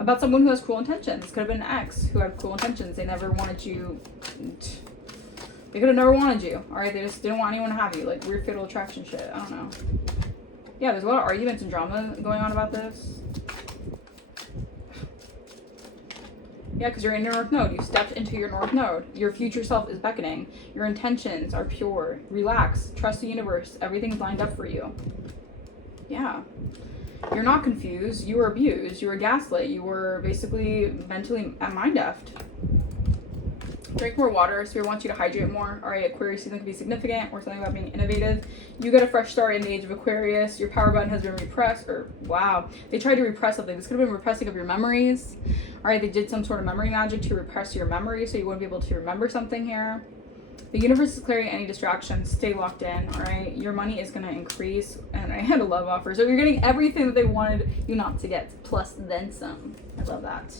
About someone who has cruel intentions. This could have been an ex who had cruel intentions. They never wanted you. They could have never wanted you. Alright, they just didn't want anyone to have you. Like, weird fatal attraction shit. I don't know. Yeah, there's a lot of arguments and drama going on about this. Yeah, because you're in your North Node. You stepped into your North Node. Your future self is beckoning. Your intentions are pure. Relax. Trust the universe. Everything's lined up for you. Yeah. You're not confused. You were abused. You were gaslit. You were basically mentally mind-effed. Drink more water. Spirit wants you to hydrate more. All right, Aquarius season could be significant, or something about being innovative. You get a fresh start in the age of Aquarius. Your power button has been repressed, or wow, they tried to repress something. This could have been repressing of your memories. All right, they did some sort of memory magic to repress your memory, so you wouldn't be able to remember something here. The universe is clearing any distractions. Stay locked in. All right, your money is going to increase, and I had a love offer, so you're getting everything that they wanted you not to get, plus then some. I love that.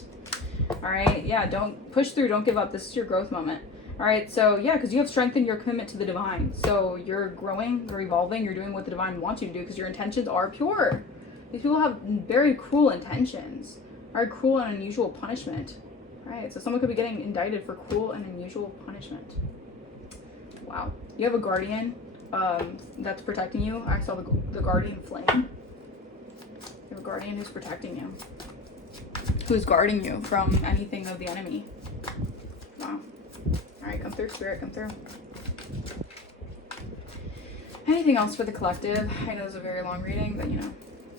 All right, yeah, don't push through, don't give up. This is your growth moment. All right, so yeah, because you have strengthened your commitment to the divine. So you're growing, you're evolving, you're doing what the divine wants you to do because your intentions are pure. These people have very cruel intentions, very cruel and unusual punishment, right? So someone could be getting indicted for cruel and unusual punishment. Wow. You have a guardian that's protecting you. I saw the guardian flame. You have a guardian who's protecting you, who's guarding you from anything of the enemy. Wow. All right, come through, spirit, come through. Anything else for the collective? I know it's a very long reading, but you know,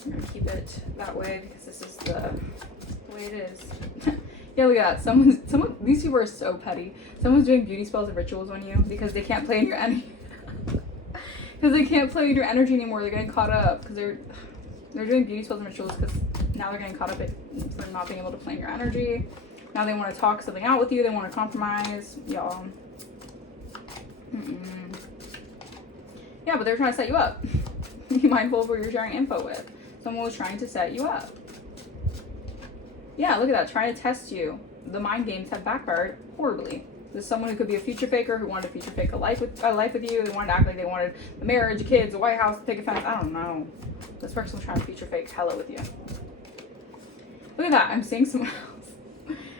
I'm gonna keep it that way because this is the way it is. Yeah, look at that. These people are so petty. Someone's doing beauty spells and rituals on you because they can't play in your energy. Because they can't play in your energy anymore. They're getting caught up because they're doing beauty spells and rituals because now they're getting caught up for not being able to play in your energy. Now they want to talk something out with you. They want to compromise, y'all. Yeah, but they're trying to set you up. Be mindful of who you're sharing info with. Someone was trying to set you up. Yeah, look at that. Trying to test you. The mind games have backfired horribly. This is someone who could be a future faker who wanted to future fake a life with you. They wanted to act like they wanted the marriage, the kids, the White House, take offense. I don't know. This person was trying to future fake hella with you. Look at that. I'm seeing someone else.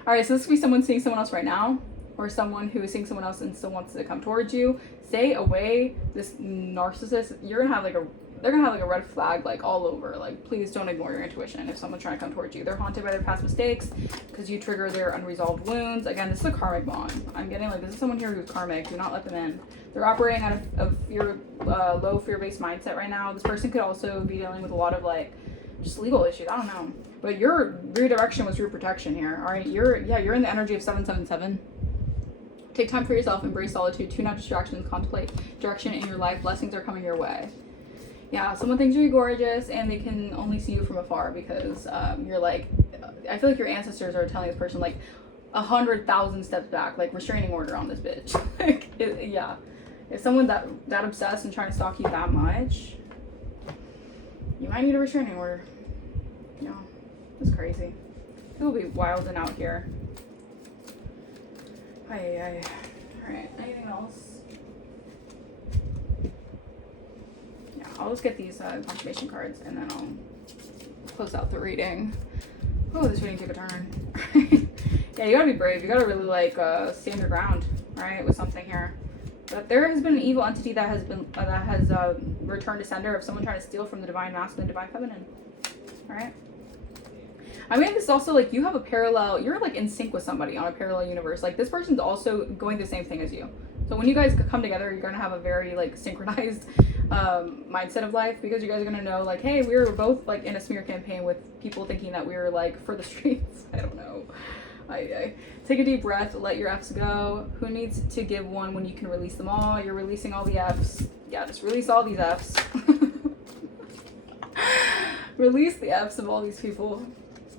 All right, so this could be someone seeing someone else right now, or someone who is seeing someone else and still wants to come towards you. Stay away. This narcissist, they're gonna have like a red flag like all over. Like, please don't ignore your intuition if someone's trying to come towards you. They're haunted by their past mistakes because you trigger their unresolved wounds. Again, this is a karmic bond. I'm getting like, this is someone here who's karmic. Do not let them in. They're operating out of fear, low fear-based mindset right now. This person could also be dealing with a lot of like just legal issues. I don't know. But your redirection was your protection here. All right, you're in the energy of 777. Take time for yourself, embrace solitude, tune out distractions, contemplate direction in your life. Blessings are coming your way. Yeah, someone thinks you're gorgeous and they can only see you from afar because you're like, I feel like your ancestors are telling this person like 100,000 steps back, like restraining order on this bitch. Like, yeah, if someone that obsessed and trying to stalk you that much, you might need a restraining order. Yeah, it's crazy. People be wilding out here. Alright, anything else? Yeah, I'll just get these confirmation cards and then I'll close out the reading. Oh, this reading took a turn. Yeah, you gotta be brave. You gotta really like stand your ground, right, with something here. But there has been an evil entity that has returned to sender of someone trying to steal from the divine masculine, divine feminine. Alright. I mean, this is also like you have a parallel, you're like in sync with somebody on a parallel universe. Like this person's also going the same thing as you. So when you guys come together, you're gonna have a very like synchronized mindset of life because you guys are gonna know like, hey, we were both like in a smear campaign with people thinking that we were like for the streets. I don't know. I take a deep breath, let your F's go. Who needs to give one when you can release them all? You're releasing all the F's. Yeah, just release all these F's. Release the F's of all these people.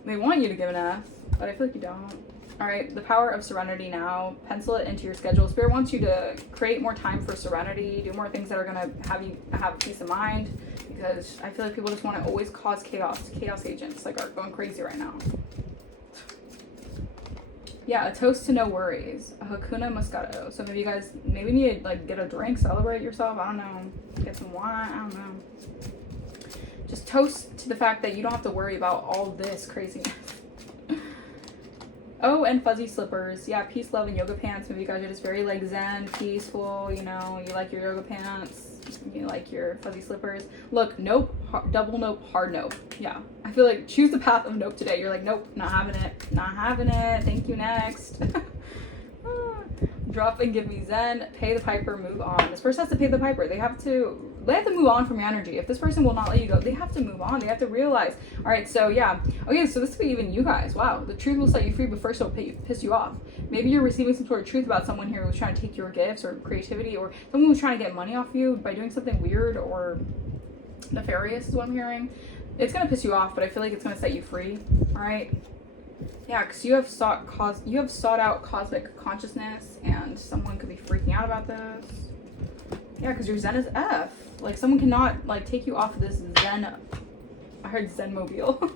They want you to give an F, but I feel like you don't. All right, the power of serenity now. Pencil it into your schedule. Spirit wants you to create more time for serenity, do more things that are gonna have you have a peace of mind, because I feel like people just want to always cause chaos. Chaos agents like are going crazy right now. Yeah, a toast to no worries. A Hakuna Moscato. So maybe you guys need to like get a drink, celebrate yourself. I don't know. Get some wine. I don't know. Just toast to the fact that you don't have to worry about all this craziness. Oh, and fuzzy slippers. Yeah, peace, love, and yoga pants. Maybe you guys are just very like zen, peaceful, you know, you like your yoga pants, you like your fuzzy slippers. Look, nope, double nope, hard nope. Yeah, I feel like choose the path of nope today. You're like, nope, not having it, not having it. Thank you, next. Drop and give me zen, pay the piper, move on. This person has to pay the piper. They have to move on from your energy. If this person will not let you go, they have to move on. They have to realize. All right, so yeah. Okay, so this could be even you guys. Wow, the truth will set you free, but first it'll piss you off. Maybe you're receiving some sort of truth about someone here who's trying to take your gifts or creativity, or someone who's trying to get money off you by doing something weird or nefarious is what I'm hearing. It's gonna piss you off, but I feel like it's gonna set you free. All right. Yeah, because you have sought out cosmic consciousness, and someone could be freaking out about this. Yeah, because your Zen is F. Like, someone cannot, like, take you off of this Zen. I heard Zen mobile.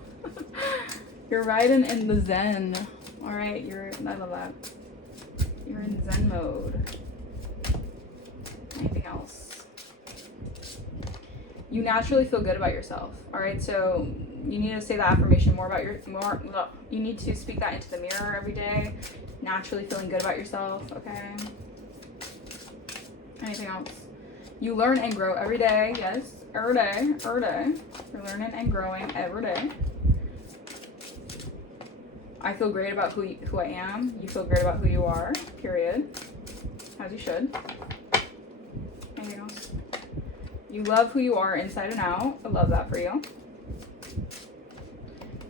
You're riding in the Zen. Alright, I love that. You're in Zen mode. Anything else? You naturally feel good about yourself. All right, so you need to say that affirmation you need to speak that into the mirror every day. Naturally feeling good about yourself. Okay. Anything else? You learn and grow every day. Yes, every day. You're learning and growing every day. I feel great about who I am. You feel great about who you are. Period. As you should. Anything else? You love who you are inside and out. I love that for you.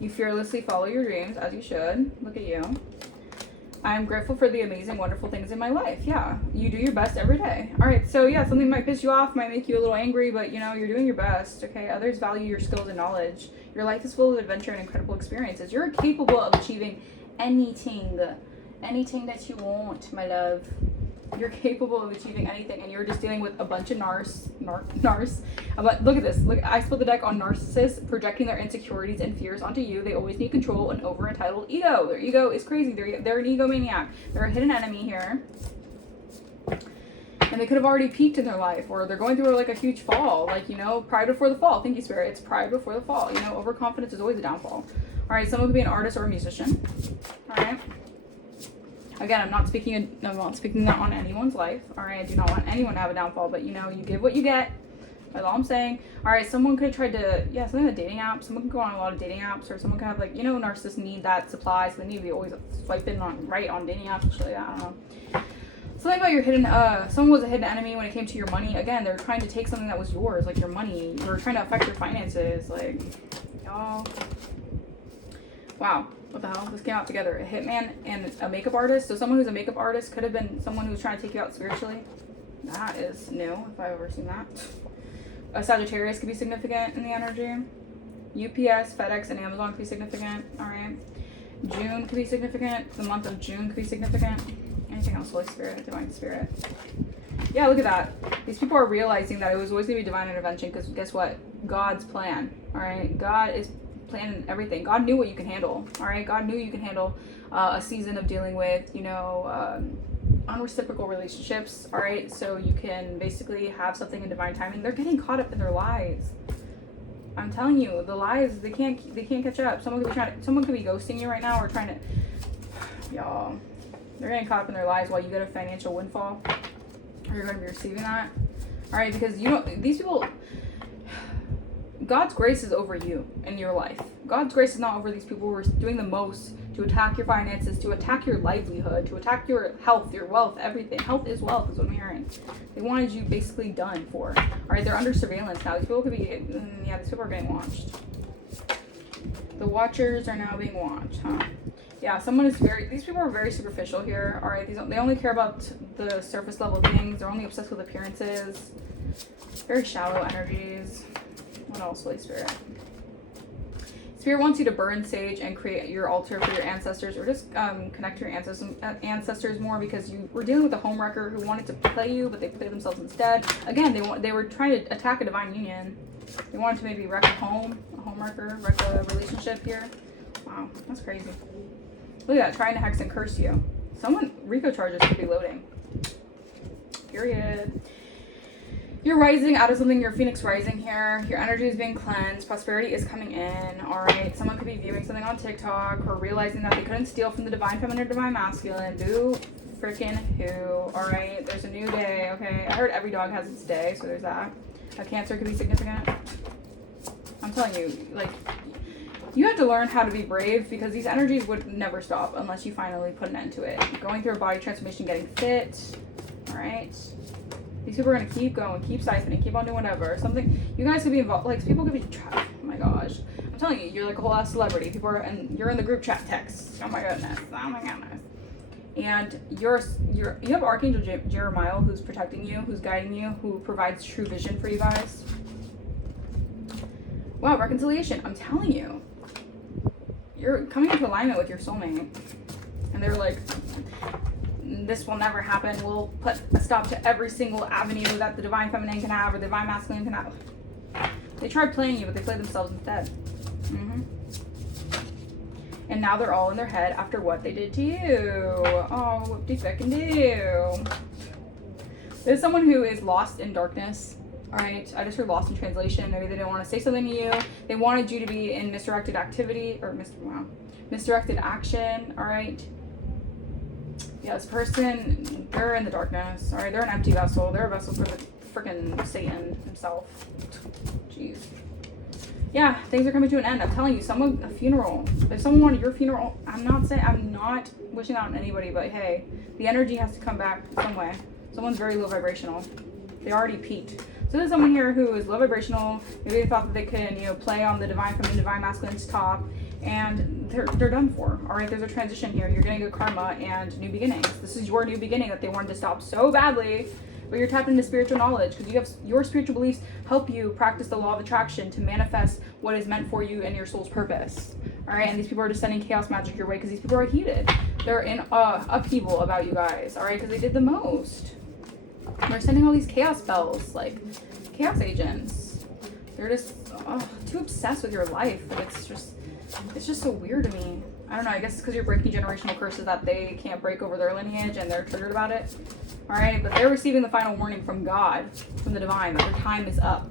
You fearlessly follow your dreams, as you should. Look at you. I'm grateful for the amazing, wonderful things in my life. Yeah, you do your best every day. All right, so yeah, something might piss you off, might make you a little angry, but you know, you're doing your best, okay? Others value your skills and knowledge. Your life is full of adventure and incredible experiences. You're capable of achieving anything that you want, my love. You're capable of achieving anything, and you're just dealing with a bunch of narcs. But look at this. Look, I spilled the deck on narcissists projecting their insecurities and fears onto you. They always need control, an over-entitled ego. Their ego is crazy. They're an egomaniac. They're a hidden enemy here. And they could have already peaked in their life, or they're going through like a huge fall. Like, you know, pride before the fall. Thank you, Spirit. It's pride before the fall. You know, overconfidence is always a downfall. All right, someone could be an artist or a musician. All right. Again, I'm not speaking that on anyone's life. All right, I do not want anyone to have a downfall, but you know, you give what you get. That's all I'm saying. All right, someone could have tried to, something like a dating app. Someone could go on a lot of dating apps, or someone could have like, you know, narcissists need that supply, so they need to be always swiping right on dating apps and shit like that. I don't know. Something about your hidden, someone was a hidden enemy when it came to your money. Again, they're trying to take something that was yours, like your money. They were trying to affect your finances, like, y'all. Wow. What the hell? This came out together. A hitman and a makeup artist. So someone who's a makeup artist could have been someone who's trying to take you out spiritually. That is new, if I've ever seen that. A Sagittarius could be significant in the energy. UPS, FedEx, and Amazon could be significant. All right. June could be significant. The month of June could be significant. Anything else? Holy Spirit, Divine Spirit. Yeah, look at that. These people are realizing that it was always going to be divine intervention, because guess what? God's plan. All right. God is planning everything. God knew what you can handle. All right. God knew you can handle a season of dealing with, you know, unreciprocal relationships. All right. So you can basically have something in divine timing. They're getting caught up in their lies. I'm telling you, the lies, they can't catch up. Someone could be ghosting you right now, or trying to, y'all, they're getting caught up in their lies while you get a financial windfall, or you're going to be receiving that. All right. Because you know, these people, God's grace is over you in your life. God's grace is not over these people who are doing the most to attack your finances, to attack your livelihood, to attack your health, your wealth, everything. Health is wealth, is what I'm hearing. They wanted you basically done for. All right, they're under surveillance now. These people could be, these people are getting watched. The Watchers are now being watched, huh? Yeah, these people are very superficial here. All right, they only care about the surface level things. They're only obsessed with appearances. Very shallow energies. What else, Holy Spirit? Spirit wants you to burn sage and create your altar for your ancestors, or just connect to your ancestors more, because you were dealing with a homewrecker who wanted to play you, but they played themselves instead. Again, they were trying to attack a divine union. They wanted to maybe wreck a homewrecker, wreck a relationship here. Wow, that's crazy. Look at that, trying to hex and curse you. RICO charges could be loading. Period. You're rising out of something. You're Phoenix rising here. Your energy is being cleansed. Prosperity is coming in. All right. Someone could be viewing something on TikTok, or realizing that they couldn't steal from the divine feminine or divine masculine. Boo freaking who. All right. There's a new day. Okay. I heard every dog has its day, so there's that. A Cancer could be significant. I'm telling you, like, you have to learn how to be brave, because these energies would never stop unless you finally put an end to it. Going through a body transformation, getting fit. All right. These people are going to keep going, keep siphoning, keep on doing whatever. Something, you guys could be involved, like, people could be trapped. Oh my gosh. I'm telling you, you're like a whole ass celebrity. People are, and you're in the group chat text. Oh my goodness. Oh my goodness. And you have Archangel Jeremiah, who's protecting you, who's guiding you, who provides true vision for you guys. Wow, reconciliation. I'm telling you. You're coming into alignment with your soulmate. And they're like, this will never happen. We'll put a stop to every single avenue that the divine feminine can have, or the divine masculine can have. They tried playing you, but they played themselves instead. And now they're all in their head after what they did to you. Oh, whoop-de-fucking-do. There's someone who is lost in darkness. All right, I just heard lost in translation. Maybe they didn't want to say something to you. They wanted you to be in misdirected activity or misdirected action. All right. Yeah, this person, they're in the darkness. All right, they're an empty vessel. They're a vessel for the freaking Satan himself. Jeez. Yeah, things are coming to an end. I'm telling you, a funeral. If someone wanted your funeral, I'm not wishing that on anybody, but hey, the energy has to come back some way. Someone's very low vibrational. They already peaked. So there's someone here who is low vibrational. Maybe they thought that they could, play on the divine feminine, divine masculine's top, and they're done for. All right, there's a transition here. You're getting good karma and new beginnings. This is your new beginning that they wanted to stop so badly, but you're tapped into spiritual knowledge because you have your spiritual beliefs help you practice the law of attraction to manifest what is meant for you and your soul's purpose. All right, and these people are just sending chaos magic your way because these people are heated. They're in upheaval about you guys. All right, because they did the most. They're sending all these chaos spells, like chaos agents. They're just too obsessed with your life. It's just so weird to me. I don't know, I guess because you're breaking generational curses that they can't break over their lineage and they're triggered about it. All right, but they're receiving the final warning from God, from the divine, that their time is up.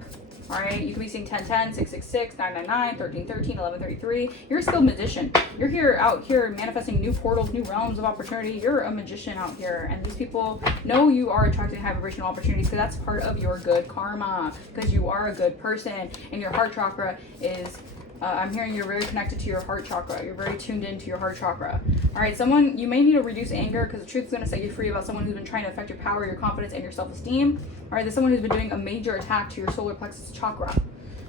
All right, you could be seeing 1010, 666, 999, 1313, 1133. You're a skilled magician. You're out here manifesting new portals, new realms of opportunity. You're a magician out here. And these people know you are attracting high vibrational opportunities because that's part of your good karma, because you are a good person and your heart chakra is I'm hearing you're very connected to your heart chakra. You're very tuned into your heart chakra. All right, you may need to reduce anger because the truth is going to set you free about someone who's been trying to affect your power, your confidence, and your self-esteem. All right, there's someone who's been doing a major attack to your solar plexus chakra.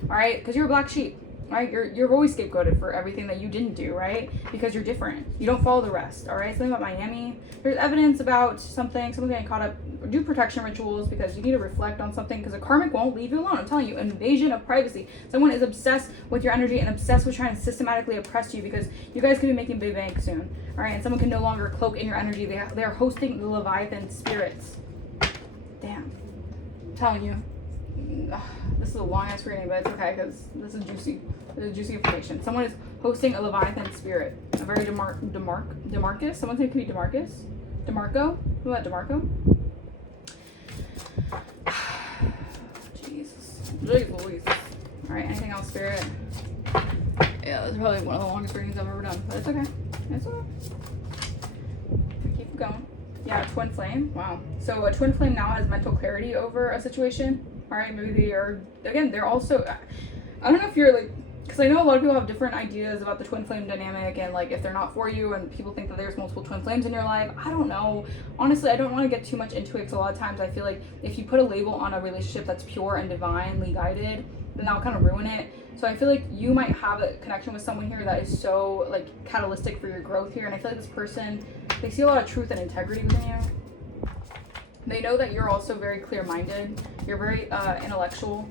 All right, because you're a black sheep. Right, you're always scapegoated for everything that you didn't do, right? Because you're different. You don't follow the rest. All right, something about Miami. There's evidence about someone getting caught up. Do protection rituals because you need to reflect on something because a karmic won't leave you alone. I'm telling you, invasion of privacy. Someone is obsessed with your energy and obsessed with trying to systematically oppress you because you guys could be making big bank soon. All right, and someone can no longer cloak in your energy. They are hosting the Leviathan spirits. Damn, I'm telling you. This is a long ass reading, but it's okay because this is juicy. This is juicy information. Someone is hosting a Leviathan spirit. A very Demarcus. Someone said it could be Demarcus. DeMarco. What about DeMarco? Jesus. Louise. All right. Anything else, spirit? Yeah, that's probably one of the longest readings I've ever done, but it's okay. It's okay. We keep going. Yeah, twin flame. Wow. So a twin flame now has mental clarity over a situation. All right, maybe they're also, I don't know if you're like, because I know a lot of people have different ideas about the twin flame dynamic and like if they're not for you and people think that there's multiple twin flames in your life. I don't know. Honestly, I don't want to get too much into it because a lot of times I feel like if you put a label on a relationship that's pure and divinely guided, then that'll kind of ruin it. So I feel like you might have a connection with someone here that is so like catalytic for your growth here. And I feel like this person, they see a lot of truth and integrity within you. They know that you're also very clear-minded. You're very intellectual,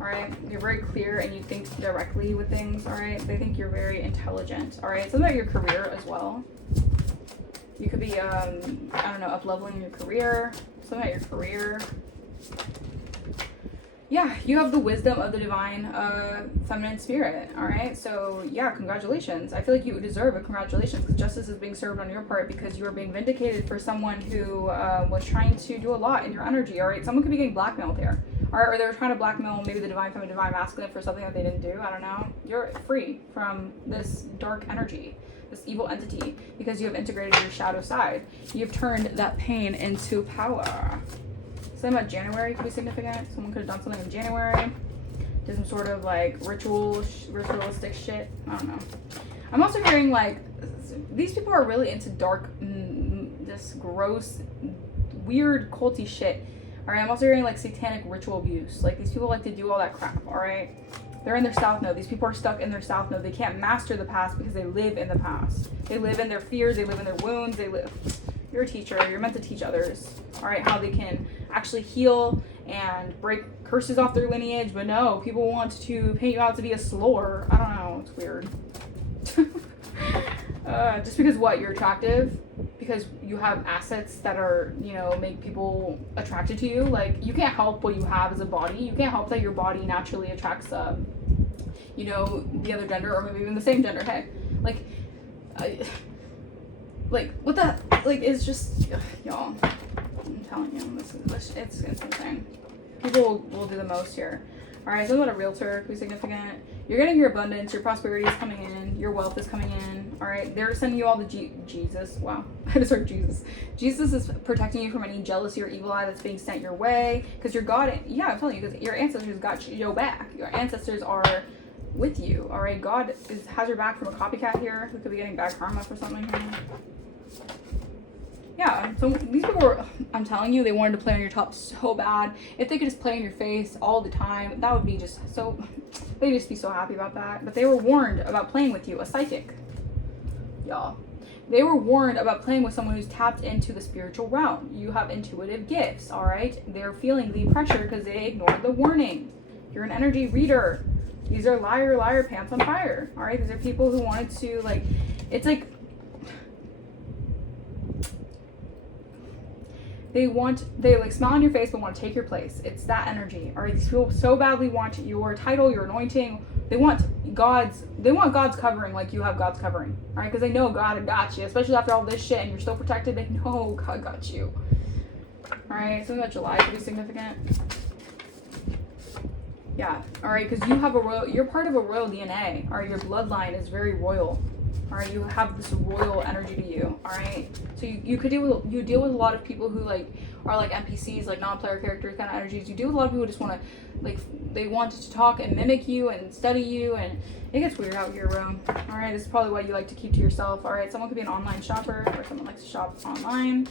all right? You're very clear and you think directly with things, all right? They think you're very intelligent, all right? Something about your career as well. You could be, I don't know, up-leveling your career. Something about your career. Yeah, you have the wisdom of the divine feminine spirit, all right? So, yeah, congratulations. I feel like you deserve a congratulations because justice is being served on your part because you are being vindicated for someone who was trying to do a lot in your energy, all right? Someone could be getting blackmailed here, all right? Or they were trying to blackmail maybe the divine feminine, divine masculine for something that they didn't do. I don't know. You're free from this dark energy, this evil entity, because you have integrated your shadow side. You've turned that pain into power. Something about January could be significant. Someone could have done something in January. Did some sort of like ritualistic shit. I don't know. I'm also hearing like these people are really into dark, this gross, weird, culty shit. All right. I'm also hearing like satanic ritual abuse. Like these people like to do all that crap. All right. They're in their south node. These people are stuck in their south node. They can't master the past because they live in the past. They live in their fears. They live in their wounds. You're a teacher. You're meant to teach others, all right, how they can actually heal and break curses off their lineage. But no, people want to paint you out to be a slore. I don't know. It's weird. Just because what? You're attractive? Because you have assets that are, make people attracted to you. Like, you can't help what you have as a body. You can't help that your body naturally attracts, the other gender or maybe even the same gender. Hey, what the, it's just, y'all, I'm telling you, it's insane. People will do the most here. All right, something about a realtor could be significant. You're getting your abundance, your prosperity is coming in, your wealth is coming in. All right, they're sending you all the Jesus. Wow, I just heard Jesus. Jesus is protecting you from any jealousy or evil eye that's being sent your way, because your God, yeah, I'm telling you, because your ancestors got your back. Your ancestors are with you. All right, God has your back from a copycat here who could be getting bad karma for something here. Yeah, so these people were, I'm telling you, they wanted to play on your top so bad. If they could just play in your face all the time, that would be just so, they'd just be so happy about that. But they were warned about playing with you, a psychic. Y'all. They were warned about playing with someone who's tapped into the spiritual realm. You have intuitive gifts, all right? They're feeling the pressure because they ignored the warning. You're an energy reader. These are liar, pants on fire, all right? These are people who wanted to, like, it's like, they like smile on your face but want to take your place. It's that energy. All right, these people so badly want your title, your anointing. They want God's covering, like you have God's covering. All right, because they know God got you, especially after all this shit and you're still protected. They know God got you. All right, something about July could be significant. Yeah. All right, because you're part of a royal DNA. All right, your bloodline is very royal. All right, you have this royal energy to you. All right, so you deal with a lot of people who like are like NPCs, like non-player characters kind of energies. You deal with a lot of people who just want to, like, they want to talk and mimic you and study you, and it gets weird out here, bro. All right, this is probably why you like to keep to yourself. All right, someone could be an online shopper, or someone likes to shop online.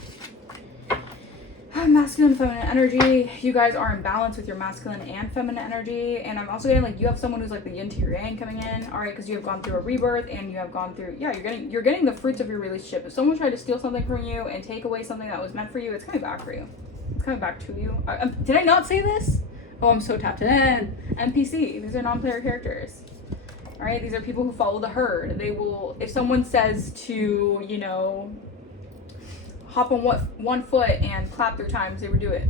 Masculine, feminine energy. You guys are in balance with your masculine and feminine energy. And I'm also getting like you have someone who's like the yin to your yang coming in. All right, because you have gone through a rebirth and you have gone through, yeah, you're getting the fruits of your relationship. If someone tried to steal something from you and take away something that was meant for you, it's coming back for you. It's coming back to you. Did I not say this? Oh, I'm so tapped in. NPC. These are non-player characters. All right, these are people who follow the herd. They will, if someone says to, you know, hop on one foot and clap 3 times, they would do it.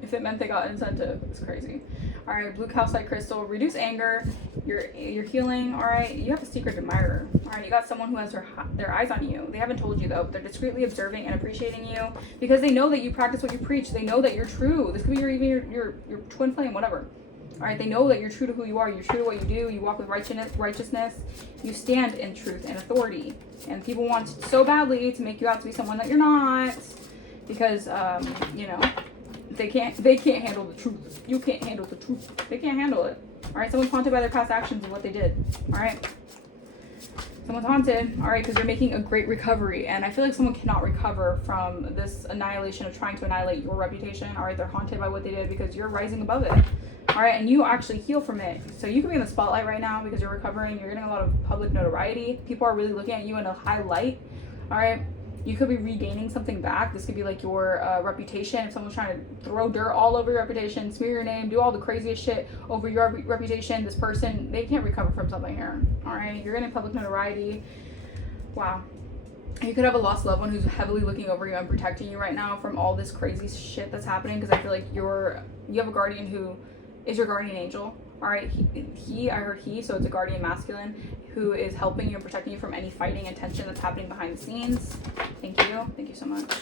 If it meant they got incentive. It's crazy. All right, blue calcite crystal, reduce anger. You're healing. All right, you have a secret admirer. All right, you got someone who has their eyes on you. They haven't told you though, but they're discreetly observing and appreciating you because they know that you practice what you preach. They know that you're true. This could be your twin flame, whatever. All right, they know that you're true to who you are. You're true to what you do. You walk with righteousness. You stand in truth and authority. And people want so badly to make you out to be someone that you're not, because you know, they can't handle the truth. You can't handle the truth. They can't handle it. All right, someone's haunted by their past actions and what they did. All right, someone's haunted. All right, because they're making a great recovery, and I feel like someone cannot recover from this annihilation of trying to annihilate your reputation. All right, they're haunted by what they did because you're rising above it. All right, and you actually heal from it. So you could be in the spotlight right now because you're recovering. You're getting a lot of public notoriety. People are really looking at you in a high light. All right, you could be regaining something back. This could be like your reputation. If someone's trying to throw dirt all over your reputation, smear your name, do all the craziest shit over your reputation, this person, they can't recover from something here. All right, you're getting public notoriety. Wow. You could have a lost loved one who's heavily looking over you and protecting you right now from all this crazy shit that's happening, because I feel like you have a guardian who is your guardian angel. All right, I heard he, so it's a guardian masculine who is helping you and protecting you from any fighting and tension that's happening behind the scenes. Thank you so much.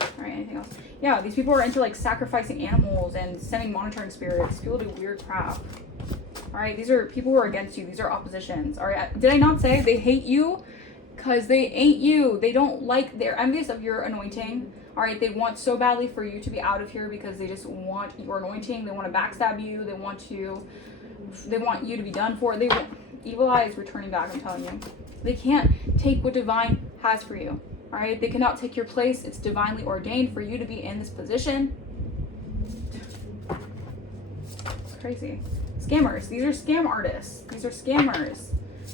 All right, anything else? Yeah, these people are into like sacrificing animals and sending monitoring spirits. People do weird crap. All right, these are people who are against you. These are oppositions. All right, did I not say they hate you? Because they ain't you. They don't like, they're envious of your anointing. All right, they want so badly for you to be out of here because they just want your anointing. They want to backstab you. They want you to be done for. Evil eye is returning back, I'm telling you. They can't take what divine has for you. All right, they cannot take your place. It's divinely ordained for you to be in this position. It's crazy. Scammers. These are scam artists. These are scammers.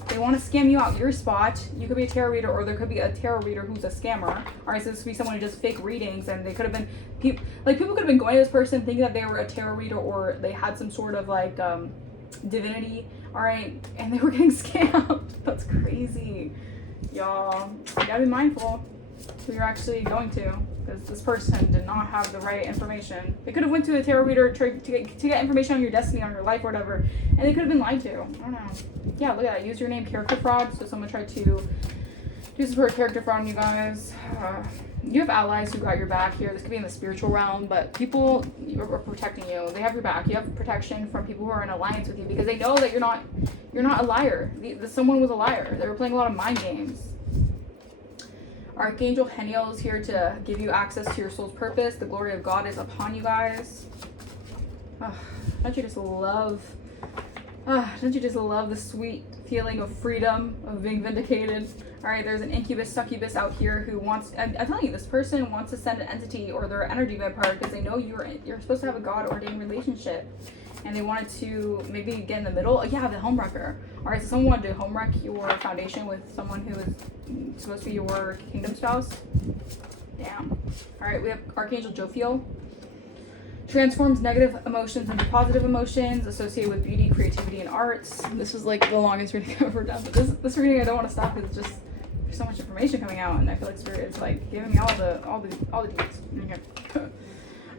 They want to scam you out your spot. You could be a tarot reader, or there could be a tarot reader who's a scammer. All right, so this could be someone who does fake readings, and they could have been people could have been going to this person thinking that they were a tarot reader, or they had some sort of like divinity. All right, and they were getting scammed. That's crazy, y'all. You gotta be mindful who you're actually going to, because this person did not have the right information. They could have went to a tarot reader to get information on your destiny, on your life, or whatever, and they could have been lied to. I don't know. Yeah, look at that. Use your name character fraud. So someone tried to do Do support character from you guys. You have allies who got your back here. This could be in the spiritual realm, but people are protecting you. They have your back. You have protection from people who are in alliance with you because they know that you're not a liar. Someone was a liar. They were playing a lot of mind games. Archangel Heniel is here to give you access to your soul's purpose. The glory of God is upon you guys. Don't you just love the sweet feeling of freedom, of being vindicated? All right, there's an incubus, succubus out here who wants, I'm telling you, this person wants to send an entity or their energy vampire because they know you're supposed to have a God-ordained relationship. And they wanted to maybe get in the middle. Yeah, the homewrecker. All right, so someone wanted to homewreck your foundation with someone who is supposed to be your kingdom spouse. Damn. All right, we have Archangel Jophiel. Transforms negative emotions into positive emotions associated with beauty, creativity, and arts. This was like the longest reading I've ever done. But this reading I don't want to stop because it's just there's so much information coming out, and I feel like Spirit is like giving me all the deeds. Okay.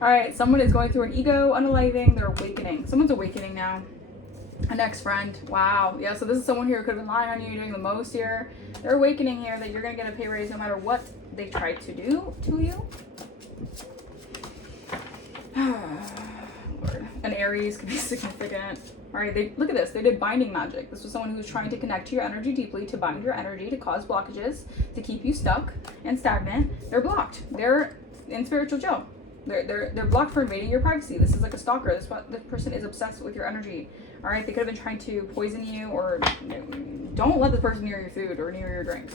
All right, someone is going through an ego unaliving. They're awakening. Someone's awakening now. An ex-friend. Wow. Yeah, so this is someone here who could have been lying on you, doing the most here. They're awakening here that you're going to get a pay raise no matter what they tried to do to you. Lord. An Aries could be significant. All right, look at this. They did binding magic. This was someone who was trying to connect to your energy deeply, to bind your energy, to cause blockages, to keep you stuck and stagnant. They're blocked. They're in spiritual jail. They're blocked for invading your privacy. This is like a stalker. This person is obsessed with your energy. All right, they could have been trying to poison you, or don't let this person near your food or near your drinks.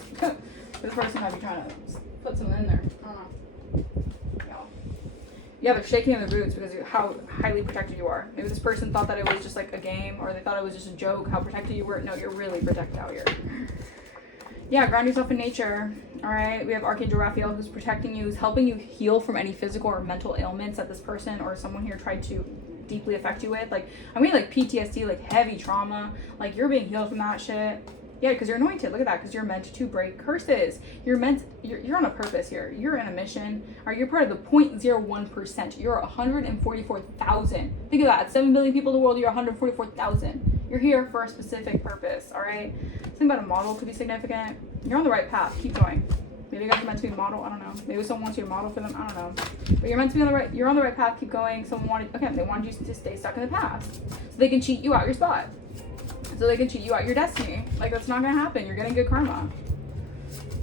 This person might be trying to put something in there. I don't know. Yeah, they're shaking in their boots because of how highly protected you are. Maybe this person thought that it was just like a game, or they thought it was just a joke how protected you were. No, you're really protected out here. Yeah, ground yourself in nature. All right, we have Archangel Raphael who's protecting you, who's helping you heal from any physical or mental ailments that this person or someone here tried to deeply affect you with. Like, I mean, like PTSD, like heavy trauma. Like, you're being healed from that shit. Yeah, because you're anointed. Look at that, because you're meant to break curses. You're on a purpose here. You're in a mission. Or you're part of the 0.01%. You're 144,000. Think of that. 7 billion people in the world, you're 144,000. You're here for a specific purpose, all right? Something about a model could be significant. You're on the right path. Keep going. Maybe you guys are meant to be a model. I don't know. Maybe someone wants you to model for them. I don't know. But you're meant to be on the right. You're on the right path. Keep going. They wanted you to stay stuck in the past, so they can cheat you out your spot. So they can cheat you out your destiny. Like, that's not gonna happen. You're getting good karma.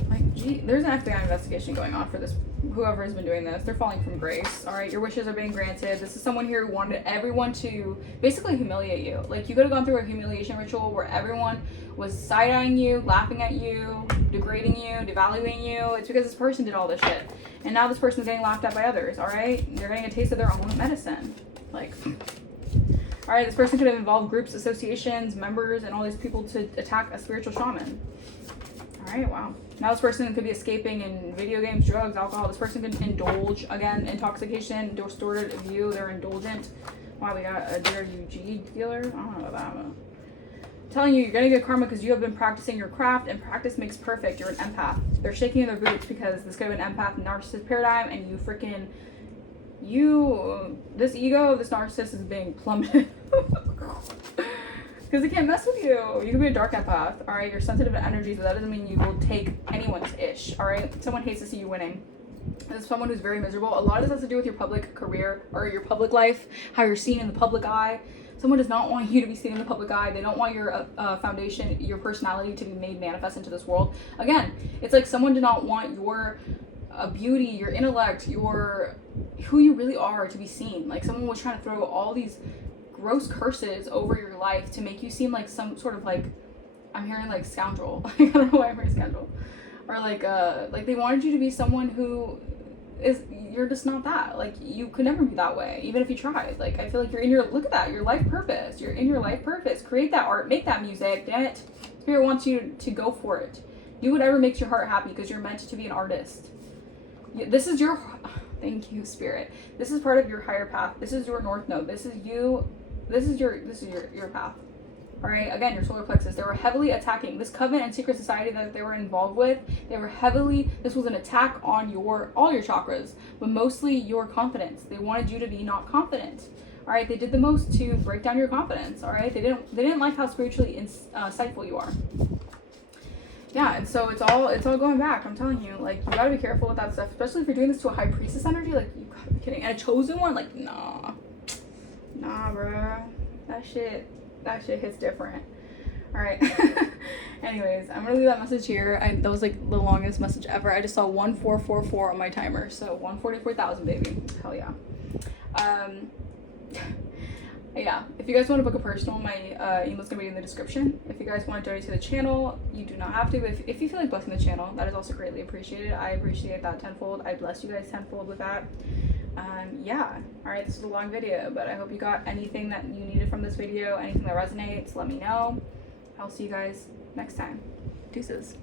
Like, gee, there's an FBI investigation going on for this. Whoever has been doing this, they're falling from grace. All right, your wishes are being granted. This is someone here who wanted everyone to basically humiliate you. Like, you could have gone through a humiliation ritual where everyone was side-eyeing you, laughing at you, degrading you, devaluing you. It's because this person did all this shit. And now this person's getting laughed at by others, all right? They're getting a taste of their own medicine. Like, all right, this person could have involved groups, associations, members, and all these people to attack a spiritual shaman. All right, wow. Now this person could be escaping in video games, drugs, alcohol. This person can indulge, again, intoxication, distorted view. They're indulgent. Wow, we got a DRUG dealer. I don't know about that one. Telling you, you're getting good karma because you have been practicing your craft, and practice makes perfect. You're an empath. They're shaking in their boots because this could have been empath narcissist paradigm, and this ego of this narcissist is being plummeted. Because they can't mess with you. You can be a dark empath, all right? You're sensitive to energies, but that doesn't mean you will take anyone's ish, all right? Someone hates to see you winning. This is someone who's very miserable. A lot of this has to do with your public career or your public life, how you're seen in the public eye. Someone does not want you to be seen in the public eye. They don't want your foundation, your personality to be made manifest into this world. Again, it's like someone did not want your beauty, your intellect, who you really are to be seen. Like, someone was trying to throw all these gross curses over your life to make you seem like some sort of, like, I'm hearing like scoundrel. I don't know why I'm hearing scoundrel. Or like they wanted you to be someone who you're just not that. Like, you could never be that way, even if you tried. Like, I feel like look at that, your life purpose. You're in your life purpose. Create that art, make that music, damn it. Spirit wants you to go for it. Do whatever makes your heart happy because you're meant to be an artist. This is your, thank you, Spirit. This is part of your higher path. This is your north node. This is you. This is your path. All right, again, your solar plexus. They were heavily attacking this covenant and secret society that they were involved with. This was an attack on all your chakras, but mostly your confidence. They wanted you to be not confident. All right, they did the most to break down your confidence. All right, they didn't like how spiritually insightful you are. yeah, and so it's all going back. I'm telling you, like, you gotta be careful with that stuff, especially if you're doing this to a high priestess energy. Like, you gotta be kidding. And a chosen one, like, nah, bro, that shit hits different. All right. Anyways, I'm gonna leave that message here. That was like the longest message ever. I just saw 1444 on my timer, so 144,000, baby. Hell yeah. Yeah, if you guys want to book a personal, my email's gonna be in the description. If you guys want to donate to the channel, you do not have to, but if you feel like blessing the channel, that is also greatly appreciated. I appreciate that tenfold. I bless you guys tenfold with that. Yeah, all right, this is a long video, but I hope you got anything that you needed from this video, anything that resonates. Let me know. I'll see you guys next time. Deuces.